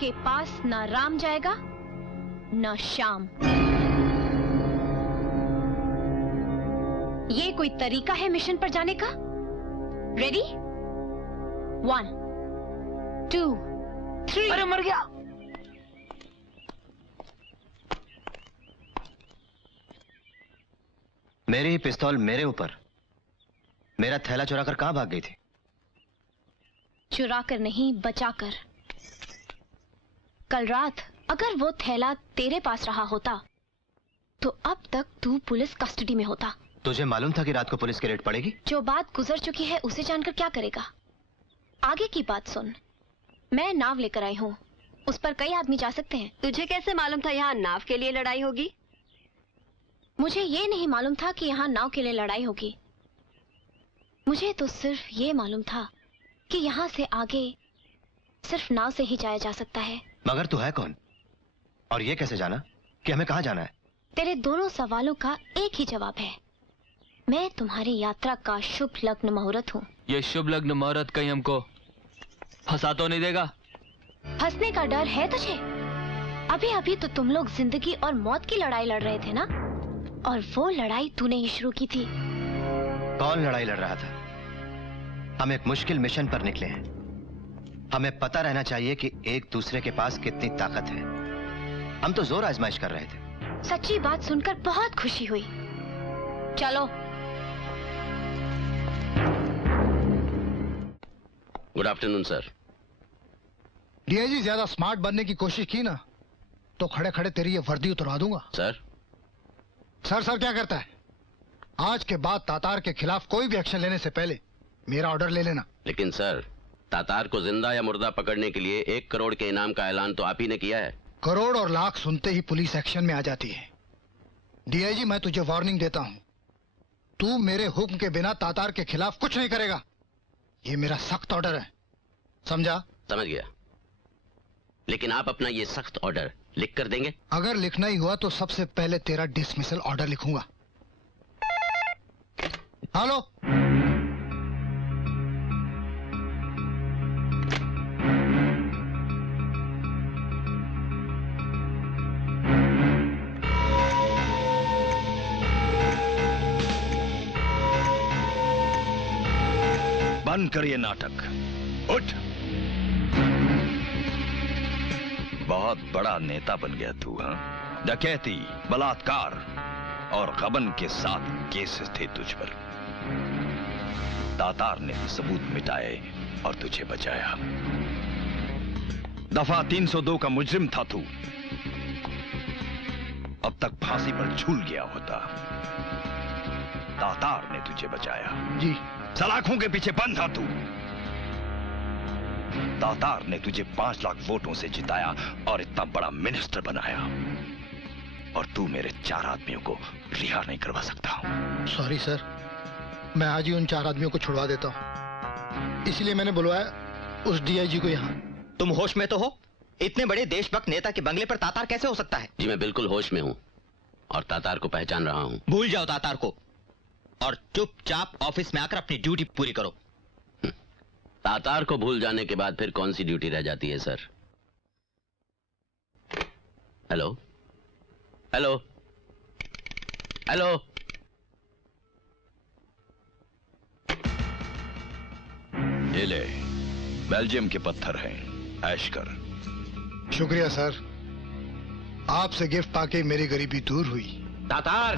के पास न राम जाएगा न श्याम। ये कोई तरीका है मिशन पर जाने का? रेडी? 1, 2, 3। अरे मर गया। मेरी ही पिस्तौल मेरे ऊपर, मेरा थैला चुरा कर कहां भाग गई थी? चुरा कर नहीं, बचा कर। कल रात अगर वो थैला तेरे पास रहा होता तो अब तक तू पुलिस कस्टडी में होता। तुझे मालूम था कि रात को पुलिस की रेड पड़ेगी? जो बात गुजर चुकी है उसे जानकर क्या करेगा? आगे की बात सुन। मैं नाव लेकर आई हूँ, उस पर कई आदमी जा सकते हैं। तुझे कैसे मालूम था यहाँ नाव के लिए लड़ाई होगी? मुझे ये नहीं मालूम था कि यहाँ नाव के लिए लड़ाई होगी। मुझे तो सिर्फ ये मालूम था कि यहाँ से आगे सिर्फ नाव से ही जाया जा सकता है। मगर तू है कौन और ये कैसे जाना कि हमें कहाँ जाना है? तेरे दोनों सवालों का एक ही जवाब है। मैं तुम्हारी यात्रा का शुभ लग्न मुहूर्त हूँ। ये शुभ लग्न मुहूर्त कहीं हमको फंसा तो नहीं देगा? फंसने का डर है तुझे? अभी अभी तो तुम लोग जिंदगी और मौत की लड़ाई लड़ रहे थे ना, और वो लड़ाई तूने ही शुरू की थी। कौन लड़ाई लड़ रहा था? हम एक मुश्किल मिशन पर निकले हैं। हमें पता रहना चाहिए कि एक दूसरे के पास कितनी ताकत है। हम तो जोर आजमाइश कर रहे थे। सच्ची बात सुनकर बहुत खुशी हुई। चलो। Good afternoon sir. डीआईजी ज्यादा स्मार्ट बनने की कोशिश की ना तो खड़े खड़े तेरी ये वर्दी उतरवा दूंगा। सर सर क्या करता है? आज के बाद तातार के खिलाफ कोई भी एक्शन लेने से पहले मेरा ऑर्डर ले लेना। लेकिन सर, तातार को जिंदा या मुर्दा पकड़ने के लिए 1 करोड़ के इनाम का ऐलान तो आप ही ने किया है। करोड़ और लाख सुनते ही पुलिस एक्शन में आ जाती है। डीआईजी, मैं तुझे वार्निंग देता हूँ, तू मेरे हुक्म के बिना तातार के खिलाफ कुछ नहीं करेगा। ये मेरा सख्त ऑर्डर है, समझा? समझ गया। लेकिन आप अपना ये सख्त ऑर्डर लिख कर देंगे? अगर लिखना ही हुआ तो सबसे पहले तेरा डिसमिसल ऑर्डर लिखूंगा। हेलो, बंद कर ये नाटक, उठ। बहुत बड़ा नेता बन गया तू, हाँ? डकैती, बलात्कार और गबन के 7 केसेस थे तुझ पर। तातार ने सबूत मिटाए और तुझे बचाया। दफा 302 का मुजरिम था तू, अब तक फांसी पर झूल गया होता। तातार ने तुझे बचाया। जी। सलाखों के पीछे बंद था तू, तातार ने तुझे 5 लाख वोटों से जिताया और इतना बड़ा मिनिस्टर बनाया, और तू मेरे 4 आदमियों को रिहा नहीं करवा सकता। सॉरी सर, मैं आज ही उन 4 आदमियों को छुड़वा देता हूँ, इसलिए मैंने बुलवाया उस डीआईजी को यहाँ। तुम होश में तो हो? इतने बड़े देशभक्त नेता के बंगले पर तातार कैसे हो सकता है? जी मैं बिल्कुल होश में हूँ और तातार को पहचान रहा हूँ। भूल जाओ तातार को और चुपचाप ऑफिस में आकर अपनी ड्यूटी पूरी करो। तातार को भूल जाने के बाद फिर कौन सी ड्यूटी रह जाती है सर? Hello hello hello. ये ले, बेल्जियम के पत्थर हैं, ऐश कर। शुक्रिया सर, आपसे गिफ्ट पाके मेरी गरीबी दूर हुई। तातार,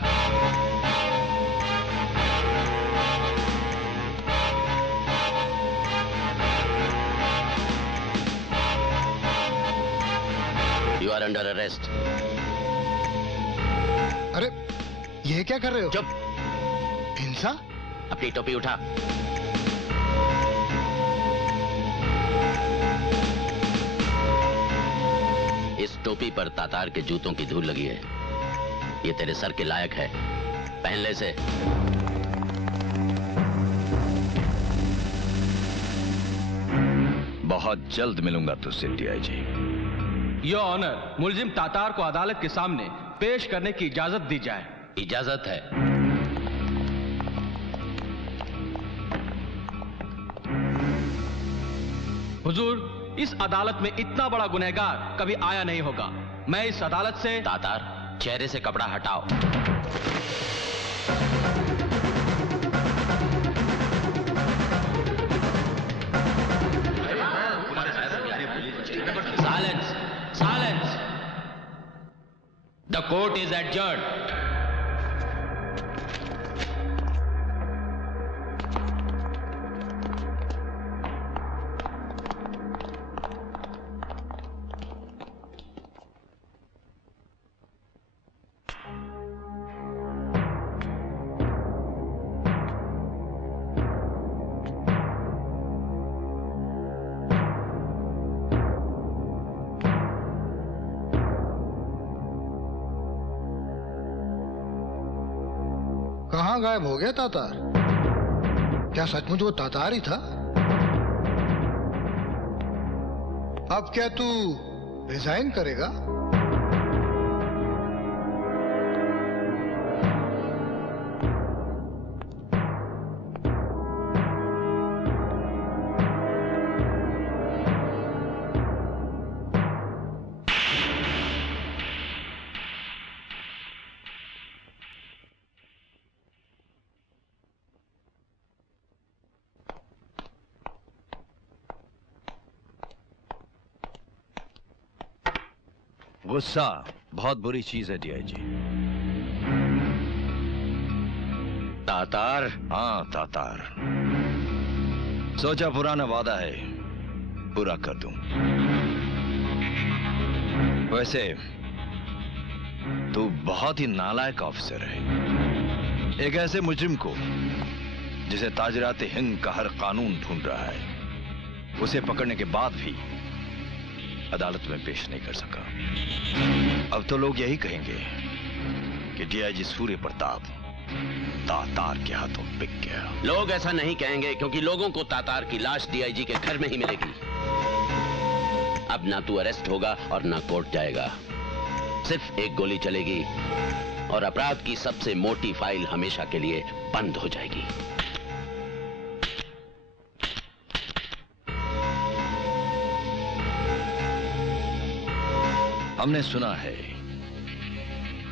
यू आर अंडर अरेस्ट। अरे ये क्या कर रहे हो? चुप। हिंसा? अपनी टोपी उठा। इस टोपी पर तातार के जूतों की धूल लगी है, ये तेरे सर के लायक है, पहन ले से। बहुत जल्द मिलूंगा तुझसे डीआईजी। योर ऑनर, मुलजिम तातार को अदालत के सामने पेश करने की इजाजत दी जाए। इजाजत है। हुजूर, इस अदालत में इतना बड़ा गुनहगार कभी आया नहीं होगा। मैं इस अदालत से। तातार, चेहरे से कपड़ा हटाओ। Silence, silence. The court is adjourned. कहाँ गायब हो गया तातार? क्या सचमुच वो तातार ही था? अब क्या तू रिजाइन करेगा? गुस्सा बहुत बुरी चीज है डीआईजी। तातार? हाँ तातार। सोचा पुराना वादा है, पूरा कर दूं। वैसे तू बहुत ही नालायक ऑफिसर है। एक ऐसे मुजरिम को जिसे ताजरात हिंद का हर कानून ढूंढ रहा है, उसे पकड़ने के बाद भी अदालत में पेश नहीं कर सका। अब तो लोग यही कहेंगे कि डीआईजी सूर्य प्रताप तातार के हाथों बिक गया। लोग ऐसा नहीं कहेंगे क्योंकि लोगों को तातार की लाश डीआईजी के घर में ही मिलेगी। अब ना तू अरेस्ट होगा और ना कोर्ट जाएगा। सिर्फ एक गोली चलेगी और अपराध की सबसे मोटी फाइल हमेशा के लिए बंद हो जाएगी। हमने सुना है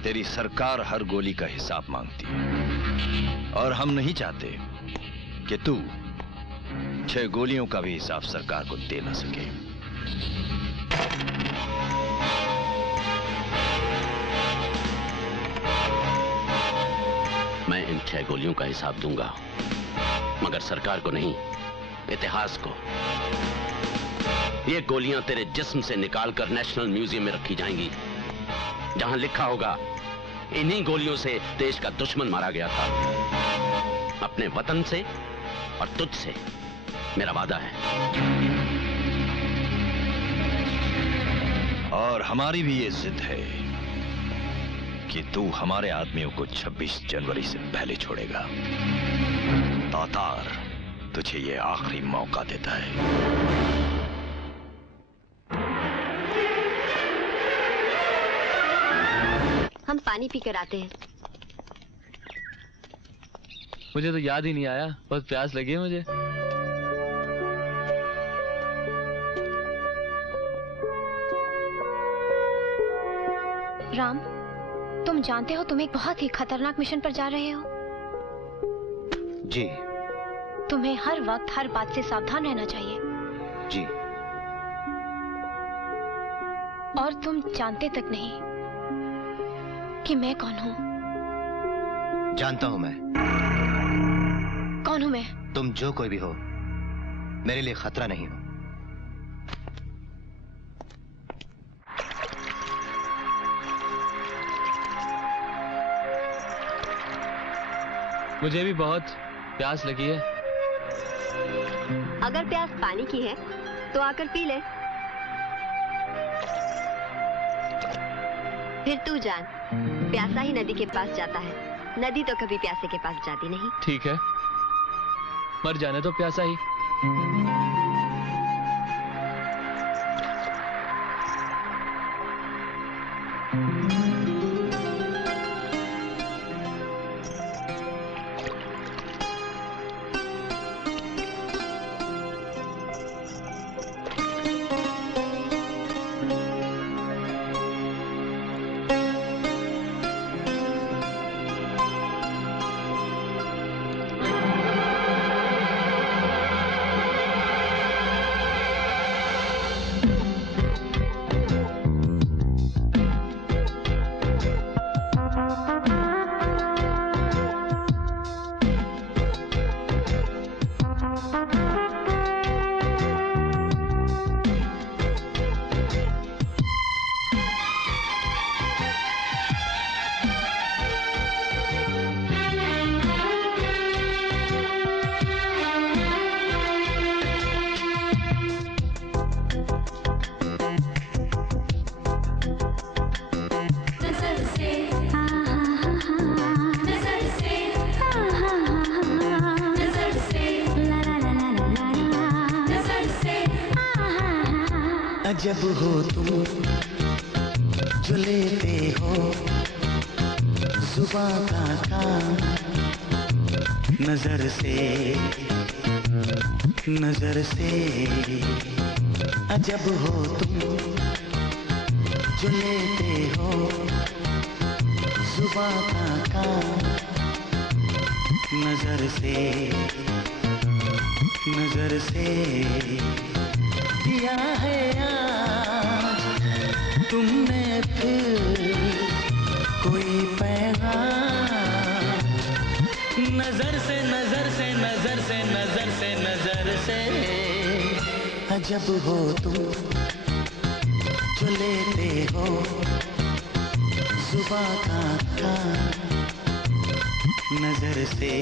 तेरी सरकार हर गोली का हिसाब मांगती है, और हम नहीं चाहते कि तू 6 गोलियों का भी हिसाब सरकार को दे ना सके। मैं इन 6 गोलियों का हिसाब दूंगा, मगर सरकार को नहीं, इतिहास को। ये गोलियां तेरे जिस्म से निकालकर नेशनल म्यूजियम में रखी जाएंगी, जहां लिखा होगा इन्हीं गोलियों से देश का दुश्मन मारा गया था। अपने वतन से और तुझ से मेरा वादा है। और हमारी भी ये जिद है कि तू हमारे आदमियों को 26 जनवरी से पहले छोड़ेगा। तातार तुझे ये आखिरी मौका देता है। हम पानी पीकर आते हैं। मुझे तो याद ही नहीं आया, बहुत प्यास लगी है मुझे। राम, तुम जानते हो तुम एक बहुत ही खतरनाक मिशन पर जा रहे हो। जी। तुम्हें हर वक्त हर बात से सावधान रहना चाहिए। जी। और तुम जानते तक नहीं कि मैं कौन हूँ। जानता हूँ मैं। कौन हूँ मैं? तुम जो कोई भी हो, मेरे लिए खतरा नहीं हो। मुझे भी बहुत प्यास लगी है। अगर प्यास पानी की है तो आकर पी ले। फिर तू जान, प्यासा ही नदी के पास जाता है, नदी तो कभी प्यासे के पास जाती नहीं। ठीक है, मर जाने तो प्यासा ही। अजब हो तुम जो लेते हो जुबां का काम, नजर से अजब हो तुम जो लेते हो जुबां का काम, नजर से दिया है आज तुमने फिर कोई पैगाम, नजर से अजब हो तुम जो लेते हो जुबां का काम, नजर से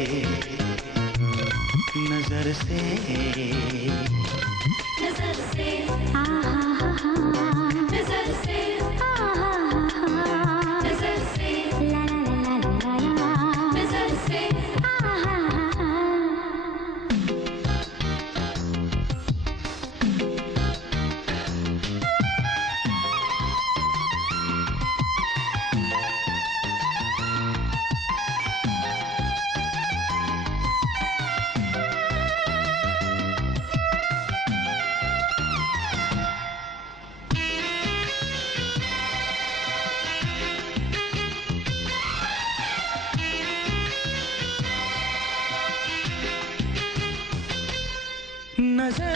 नजर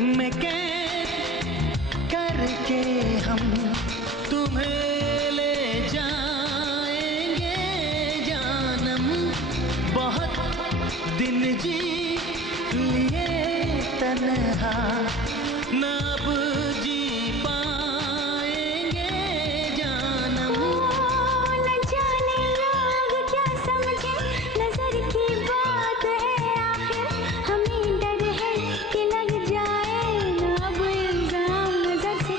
में कैद करके हम तुम्हें ले जाएंगे जानम, बहुत दिन जी लिए तन्हा न अब जी पाएंगे जानम। न जाने लोग क्या समझे, नजर की बात है आखिर, हमें डर है कि लग जाए न अब इल्जाम, नजर से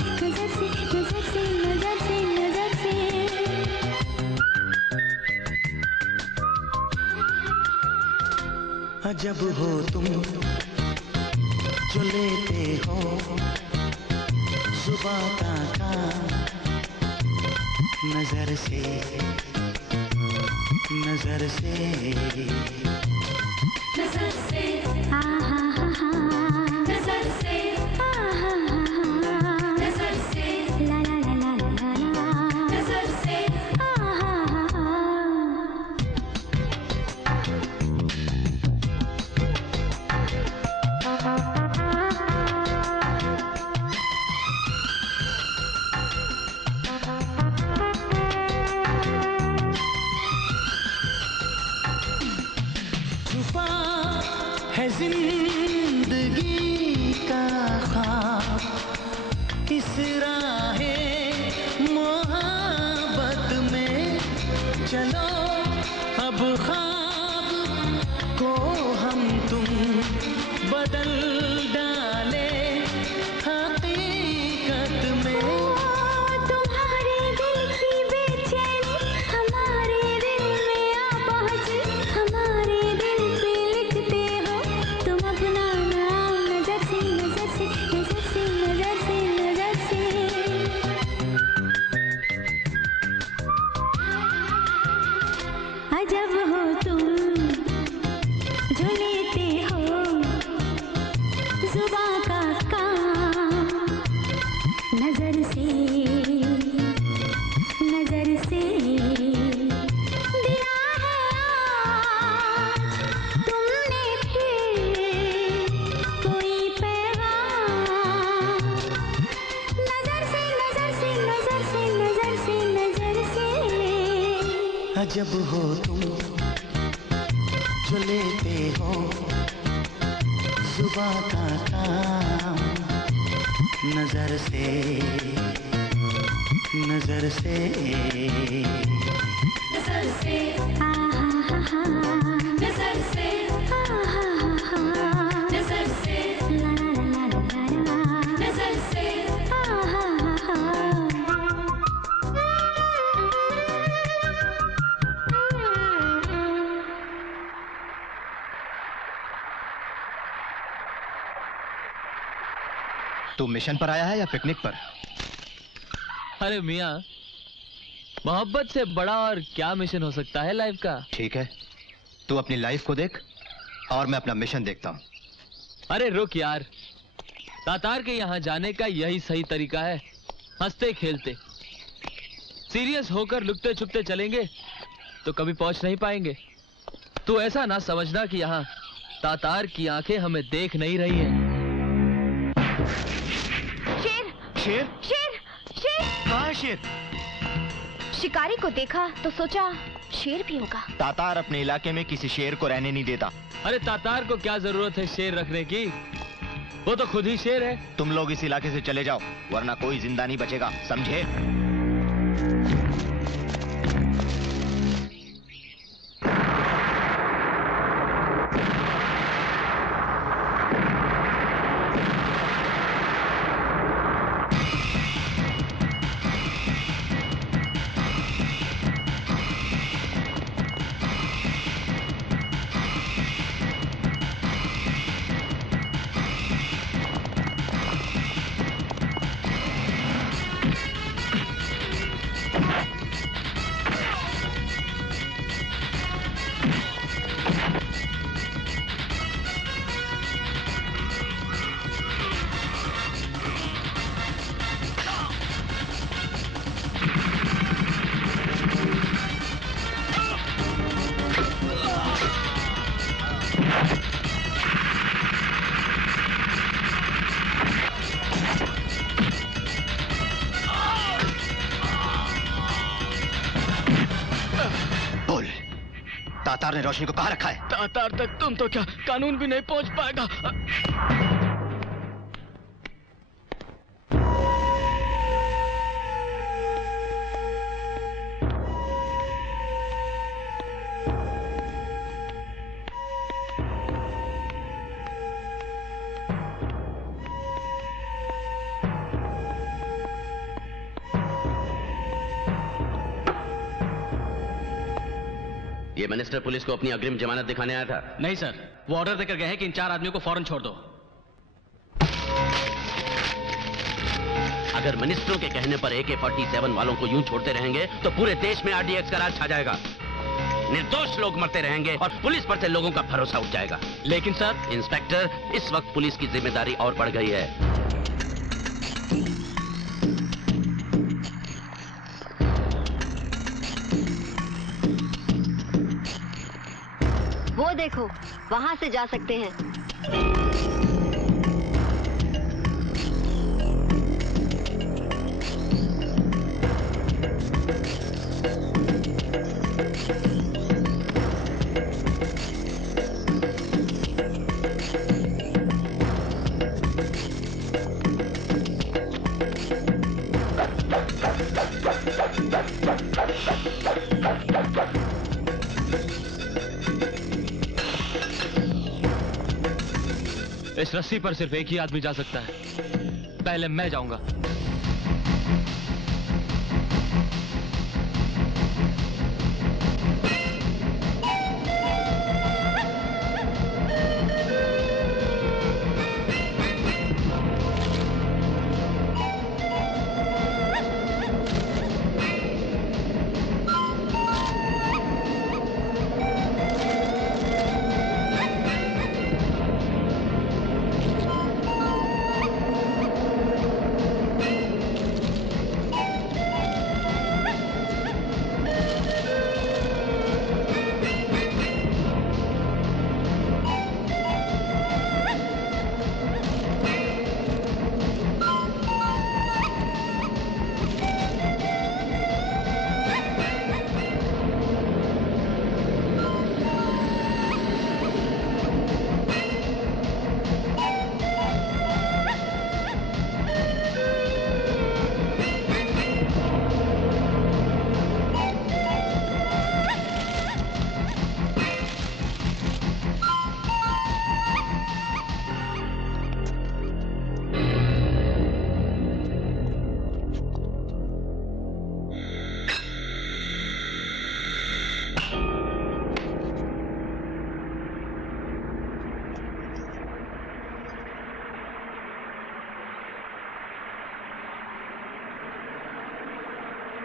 अजब हो तुम जो लेते हो जुबां का काम नजर से नजर से नजर से नजर से नजर से ला ला ला ला ला ला नजर से छुपा है जिंदगी का ख्वाब इस राहे मोहब्बत में चलो अब ख्वाब को हम तुम बदल डाले हकीकत में तुम्हारे दिल की बेचैनी हमारे दिल में आ पहुंची हमारे दिल पे लिखते हो तुम अपना नाम नजर से नजर से नजर से नजर से नजर से अजब हो तुम जो लेते हो जुबां का काम नजर से दिया है आज तुमने फिर कोई पैगाम नजर से नजर से नजर से नजर से नजर से अजब हो तुम जो लेते हो जुबां का काम नजर से नजर से नजर से नजर से नजर से ला ला ला ला ला नजर से तू मिशन पर आया है या पिकनिक पर? अरे मियाँ, मोहब्बत से बड़ा और क्या मिशन हो सकता है लाइफ का। ठीक है, तू अपनी लाइफ को देख और मैं अपना मिशन देखता हूँ। अरे रुक यार, तातार के यहाँ जाने का यही सही तरीका है, हंसते खेलते। सीरियस होकर लुकते छुपते चलेंगे तो कभी पहुंच नहीं पाएंगे। तू ऐसा ना समझना कि यहाँ तातार की आंखें हमें देख नहीं रही हैं। शेर? शेर शेर कहाँ है शेर? शिकारी को देखा तो सोचा शेर भी होगा। तातार अपने इलाके में किसी शेर को रहने नहीं देता। अरे तातार को क्या जरूरत है शेर रखने की, वो तो खुद ही शेर है। तुम लोग इस इलाके से चले जाओ वरना कोई जिंदा नहीं बचेगा, समझे? तातार ने रोशनी को कहाँ रखा है? तातार तक तुम तो क्या कानून भी नहीं पहुंच पाएगा। ये मिनिस्टर पुलिस को अपनी अग्रिम जमानत दिखाने आया था? नहीं सर, वो ऑर्डर देकर गए हैं कि इन 4 आदमियों को फौरन छोड़ दो। अगर मिनिस्टरों के कहने पर AK-47 वालों को यूं छोड़ते रहेंगे तो पूरे देश में RDX का राज छा जाएगा। निर्दोष लोग मरते रहेंगे और पुलिस पर से लोगों का भरोसा उठ जाएगा। लेकिन सर, इंस्पेक्टर, इस वक्त पुलिस की जिम्मेदारी और बढ़ गई है। वो देखो, वहां से जा सकते हैं। इस रस्सी पर सिर्फ एक ही आदमी जा सकता है। पहले मैं जाऊंगा।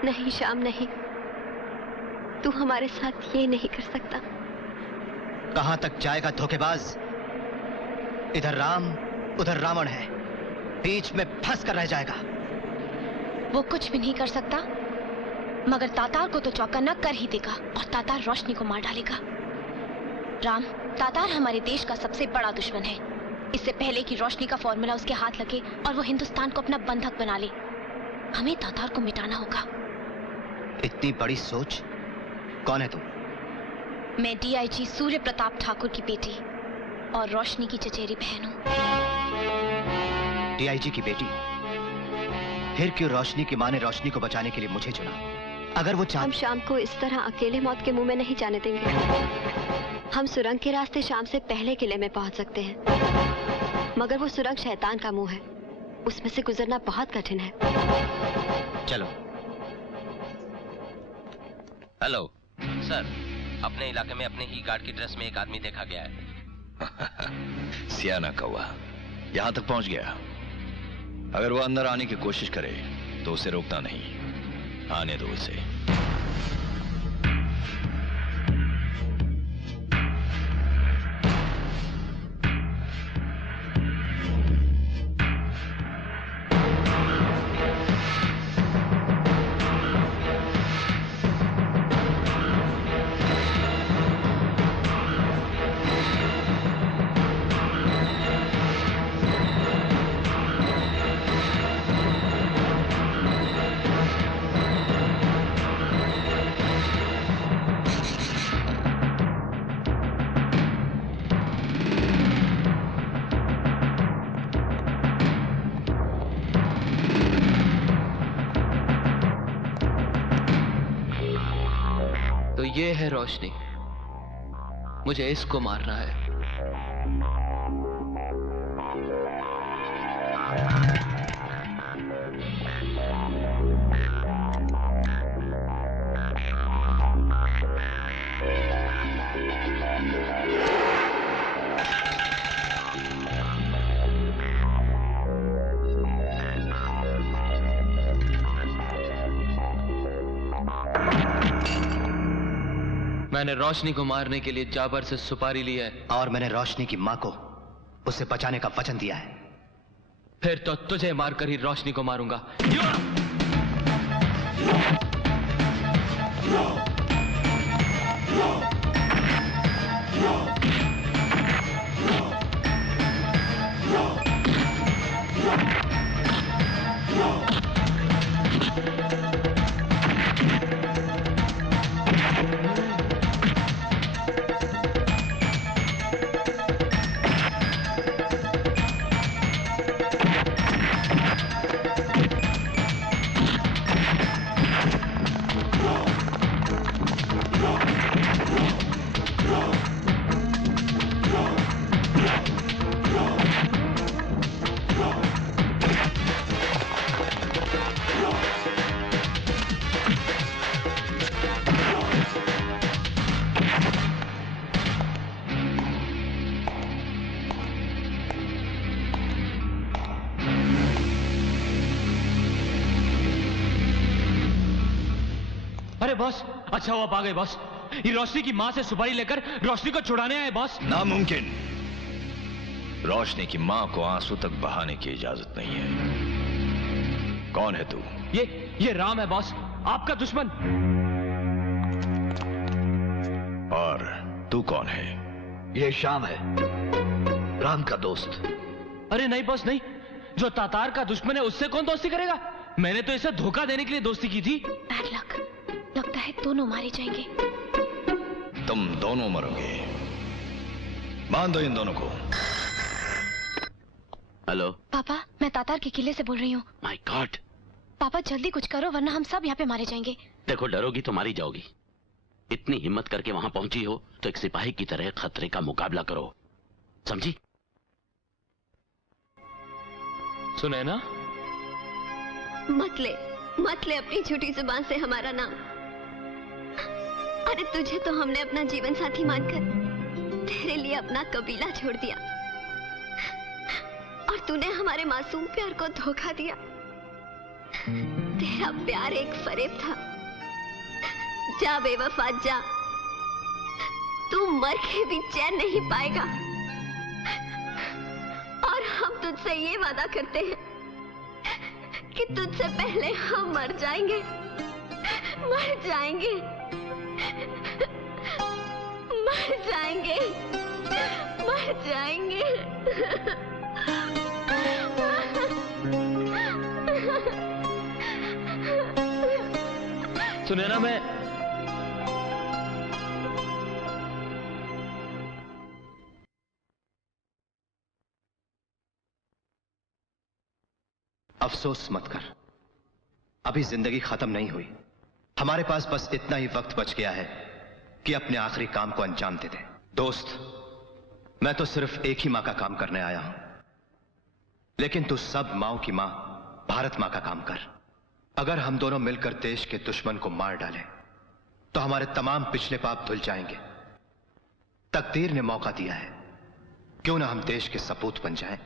नहीं श्याम, नहीं, तू हमारे साथ ये नहीं कर सकता। कहां तक जाएगा धोखेबाज? इधर राम उधर रावण है, बीच में फंस कर रह जाएगा। वो कुछ भी नहीं कर सकता, मगर तातार को तो चौकन्ना कर ही देगा और तातार रोशनी को मार डालेगा। राम, तातार हमारे देश का सबसे बड़ा दुश्मन है। इससे पहले कि रोशनी का फॉर्मूला उसके हाथ लगे और वो हिंदुस्तान को अपना बंधक बना ले, हमें तातार को मिटाना होगा। इतनी बड़ी सोच? कौन है तुम? मैं DIG सूर्य प्रताप ठाकुर की बेटी और रोशनी की चचेरी बहन हूँ। DIG की बेटी? फिर क्यों रोशनी की माँ ने रोशनी को बचाने के लिए मुझे चुना? अगर वो हम शाम को इस तरह अकेले मौत के मुंह में नहीं जाने देंगे। हम सुरंग के रास्ते शाम से पहले किले में पहुंच सकते हैं, मगर वो सुरंग शैतान का मुंह है, उसमें से गुजरना बहुत कठिन है। चलो। हेलो सर, अपने इलाके में अपने ही गार्ड की ड्रेस में एक आदमी देखा गया है। सियाना कौवा यहां तक पहुंच गया। अगर वो अंदर आने की कोशिश करे तो उसे रोकना नहीं, आने दो उसे। ये है रोशनी, मुझे इसको मारना है। मैंने रोशनी को मारने के लिए जाबर से सुपारी ली है। और मैंने रोशनी की मां को उससे बचाने का वचन दिया है। फिर तो तुझे मारकर ही रोशनी को मारूंगा। अरे बॉस, अच्छा हुआ आ गए बॉस। ये रोशनी की मां से सुपारी लेकर रोशनी को छुड़ाने आए बॉस। नामुमकिन। रोशनी की मां को आंसू तक बहाने की इजाजत नहीं है। कौन है तू? ये राम है बॉस, आपका दुश्मन। और तू कौन है? ये शाम है, राम का दोस्त। अरे नहीं बॉस नहीं, जो तातार का दुश्मन है उससे कौन दोस्ती करेगा? मैंने तो इसे धोखा देने के लिए दोस्ती की थी। बैड लक, लगता है दोनों मारे जाएंगे। तुम दोनों मरोगे। मान दो इन दोनों को। हेलो पापा, मैं तातार के किले से बोल रही हूँ। My God. पापा जल्दी कुछ करो वरना हम सब यहाँ पे मारे जाएंगे। देखो, डरोगी तो मारी जाओगी। इतनी हिम्मत करके वहां पहुंची हो तो एक सिपाही की तरह खतरे का मुकाबला करो, समझी? सुने ना? मत ले अपनी झूठी जुबान से हमारा नाम। अरे तुझे तो हमने अपना जीवन साथी मानकर तेरे लिए अपना कबीला छोड़ दिया, और तूने हमारे मासूम प्यार को धोखा दिया। तेरा प्यार एक फरेब था। जा बेवफा जा, तू मर के भी चैन नहीं पाएगा। और हम तुझसे ये वादा करते हैं कि तुझसे पहले हम मर जाएंगे, मर जाएंगे, मर जाएंगे, मर जाएंगे। सुने ना, मैं अफसोस मत कर, अभी जिंदगी खत्म नहीं हुई। हमारे पास बस इतना ही वक्त बच गया है कि अपने आखिरी काम को अंजाम दे दे। दोस्त, मैं तो सिर्फ एक ही मां का काम करने आया हूं, लेकिन तू सब माओ की मां भारत मां का काम कर। अगर हम दोनों मिलकर देश के दुश्मन को मार डालें तो हमारे तमाम पिछले पाप धुल जाएंगे। तकदीर ने मौका दिया है, क्यों ना हम देश के सपूत बन जाएं।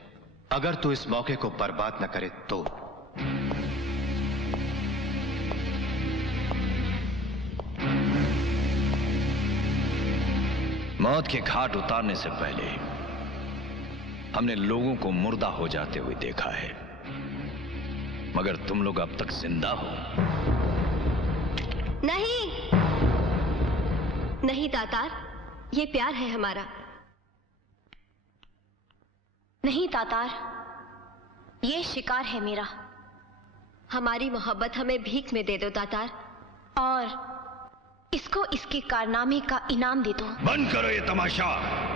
अगर तू इस मौके को बर्बाद न करे तो। मौत के घाट उतारने से पहले हमने लोगों को मुर्दा हो जाते हुए देखा है, मगर तुम लोग अब तक जिंदा हो। नहीं तातार, ये प्यार है हमारा। नहीं तातार, ये शिकार है मेरा। हमारी मोहब्बत हमें भीख में दे दो तातार, और इसको इसके कारनामे का इनाम दे दो। बंद करो ये तमाशा।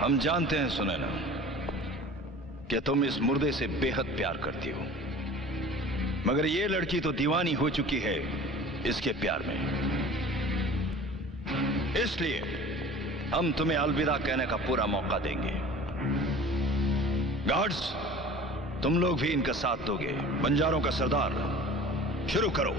हम जानते हैं सुनैना कि तुम इस मुर्दे से बेहद प्यार करती हो, मगर ये लड़की तो दीवानी हो चुकी है इसके प्यार में। इसलिए हम तुम्हें अलविदा कहने का पूरा मौका देंगे। गार्ड्स, तुम लोग भी इनका साथ दोगे। बंजारों का सरदार, शुरू करो।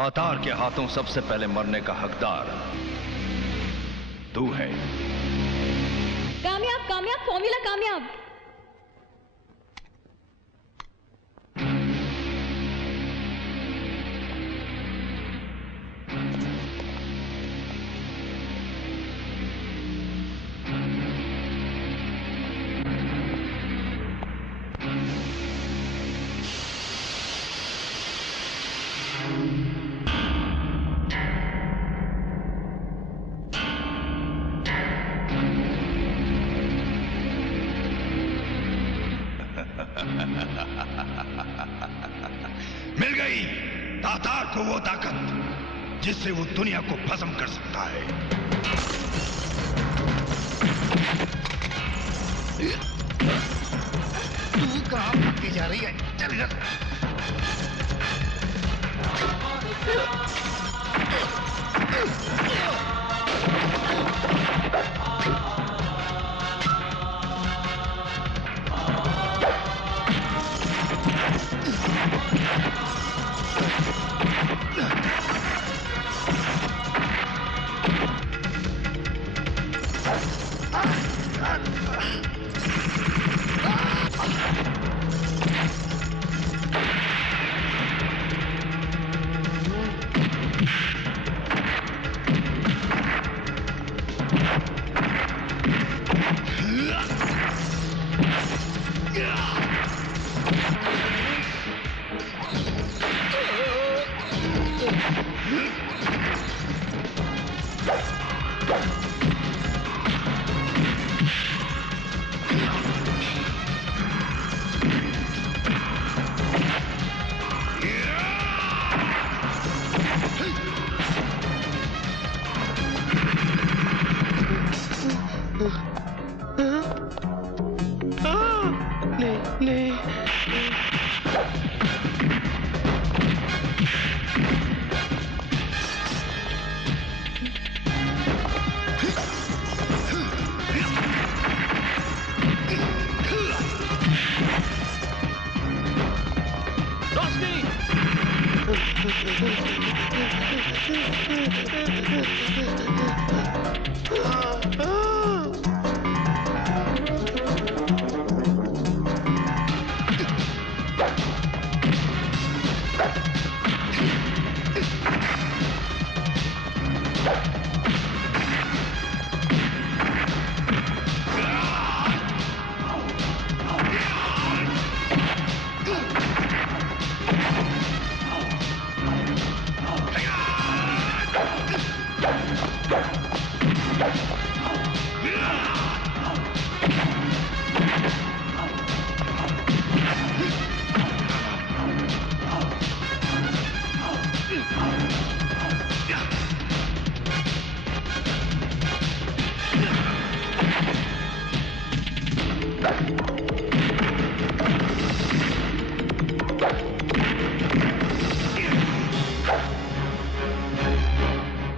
तातार के हाथों सबसे पहले मरने का हकदार तू है। कामयाब कामयाब फॉर्मूला कामयाब। मिल गई तातार को वो ताकत जिससे वो दुनिया को भस्म कर सकता है। तू कहां भागती जा रही है? चल इधर।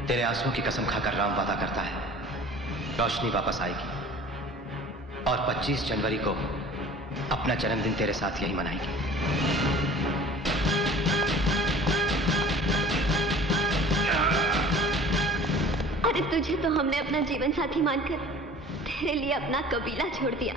तेरे आंसुओं की कसम खाकर राम वादा करता है रोशनी वापस आएगी और 25 जनवरी को अपना जन्मदिन तेरे साथ यही मनाएगी। अरे तुझे तो हमने अपना जीवन साथी मानकर तेरे लिए अपना कबीला छोड़ दिया।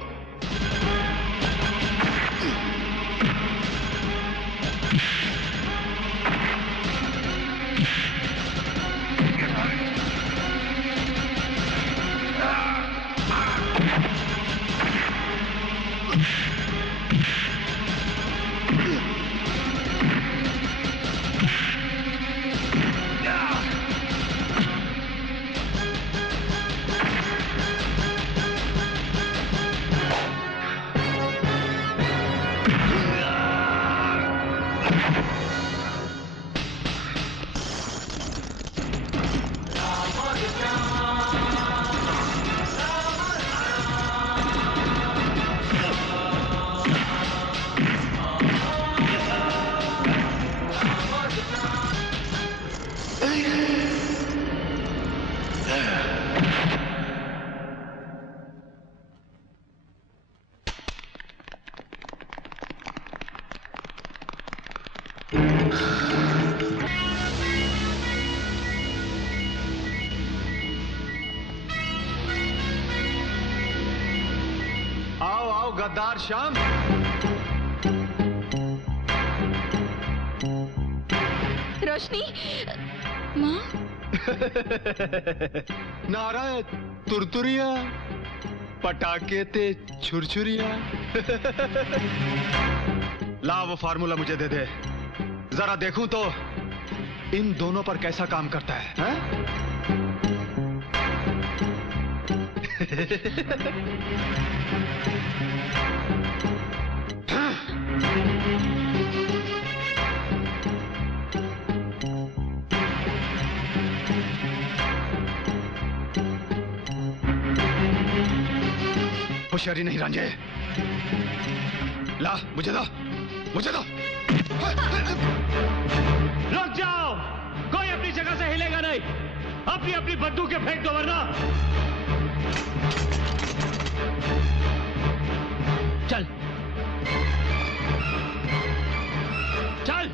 खबरदार श्याम। रोशनी माँ। नारायण तुरतुरिया पटाके ते छुरछुरिया। ला वो फार्मूला मुझे दे दे, जरा देखूं तो इन दोनों पर कैसा काम करता है, हैं? होशियारी नहीं रांझे, ला मुझे दो, मुझे दो। रुक जाओ, कोई अपनी जगह से हिलेगा नहीं। अपनी अपनी बंदूकें फेंक दो वरना। चल चल।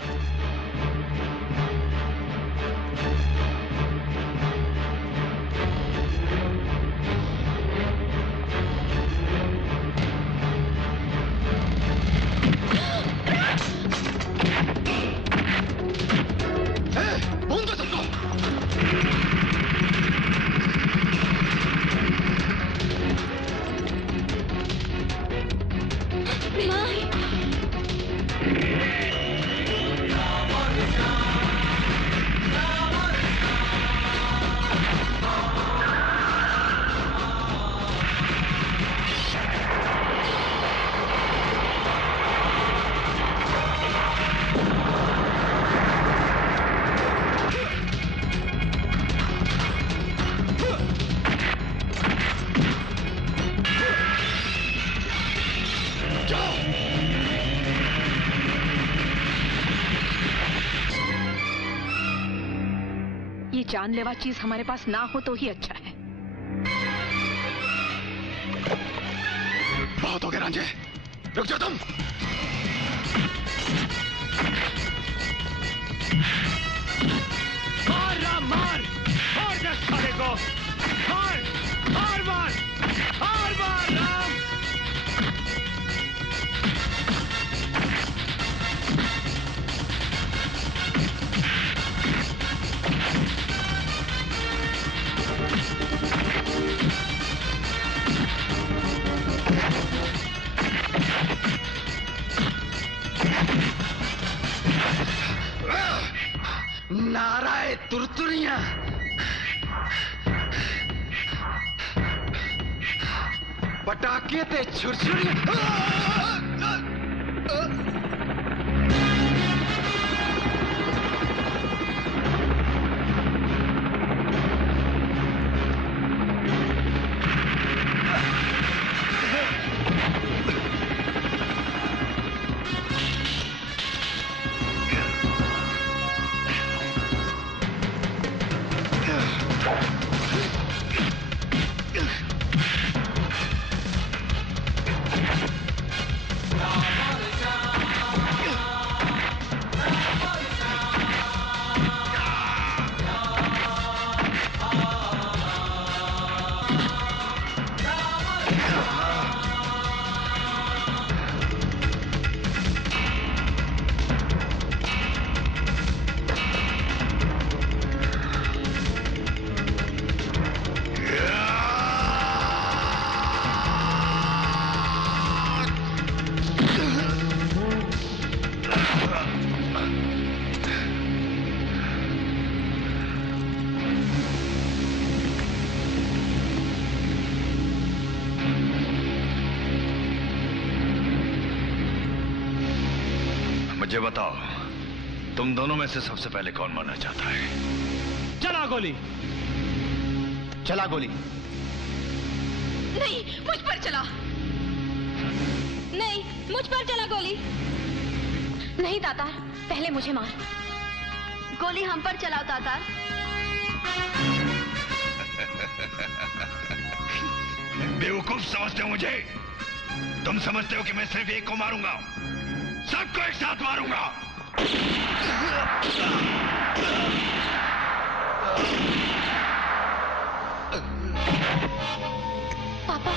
जानलेवा चीज हमारे पास ना हो तो ही अच्छा है। बहुत हो गया रांझे, रुक जाओ तुम। मार राम मार, मार दे साले को, मार मार मार मार मार राम। नारायण तुरतुरिया, पटाखे ते छुरछुरिया। मुझे बताओ, तुम दोनों में से सबसे पहले कौन मरना चाहता है? चला गोली। चला गोली। नहीं, मुझ पर चला। नहीं, मुझ पर चला गोली। नहीं तातार, पहले मुझे मार। गोली हम पर चलाओ तातार। बेवकूफ समझते हो मुझे? तुम समझते हो कि मैं सिर्फ एक को मारूंगा? सबको एक साथ मारूंगा। पापा।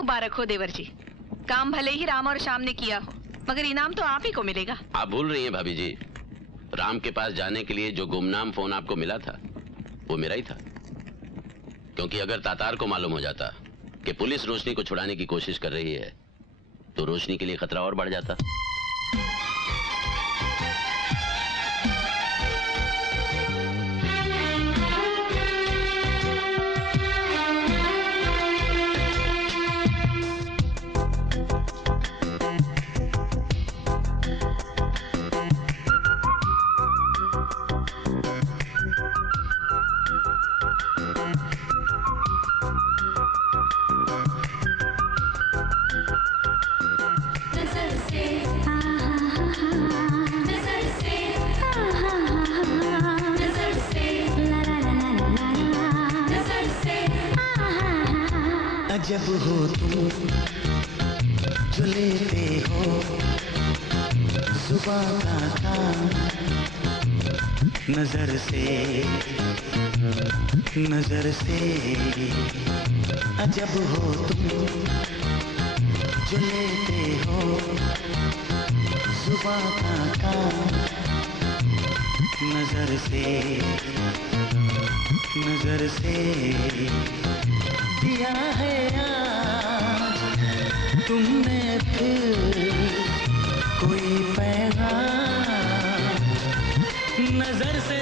मुबारक हो देवर जी। काम भले ही राम और श्याम ने किया हो, मगर इनाम तो आप ही को मिलेगा। आप भूल रही हैं भाभी जी, राम के पास जाने के लिए जो गुमनाम फोन आपको मिला था वो मेरा ही था। क्योंकि अगर तातार को मालूम हो जाता कि पुलिस रोशनी को छुड़ाने की कोशिश कर रही है तो रोशनी के लिए खतरा और बढ़ जाता। जब हो तुम जो लेते हो जुबां का काम, नजर से अजब हो तुम जो लेते हो जुबां का काम, नजर से दिया है आज तुमने फिर कोई पैगाम, नजर से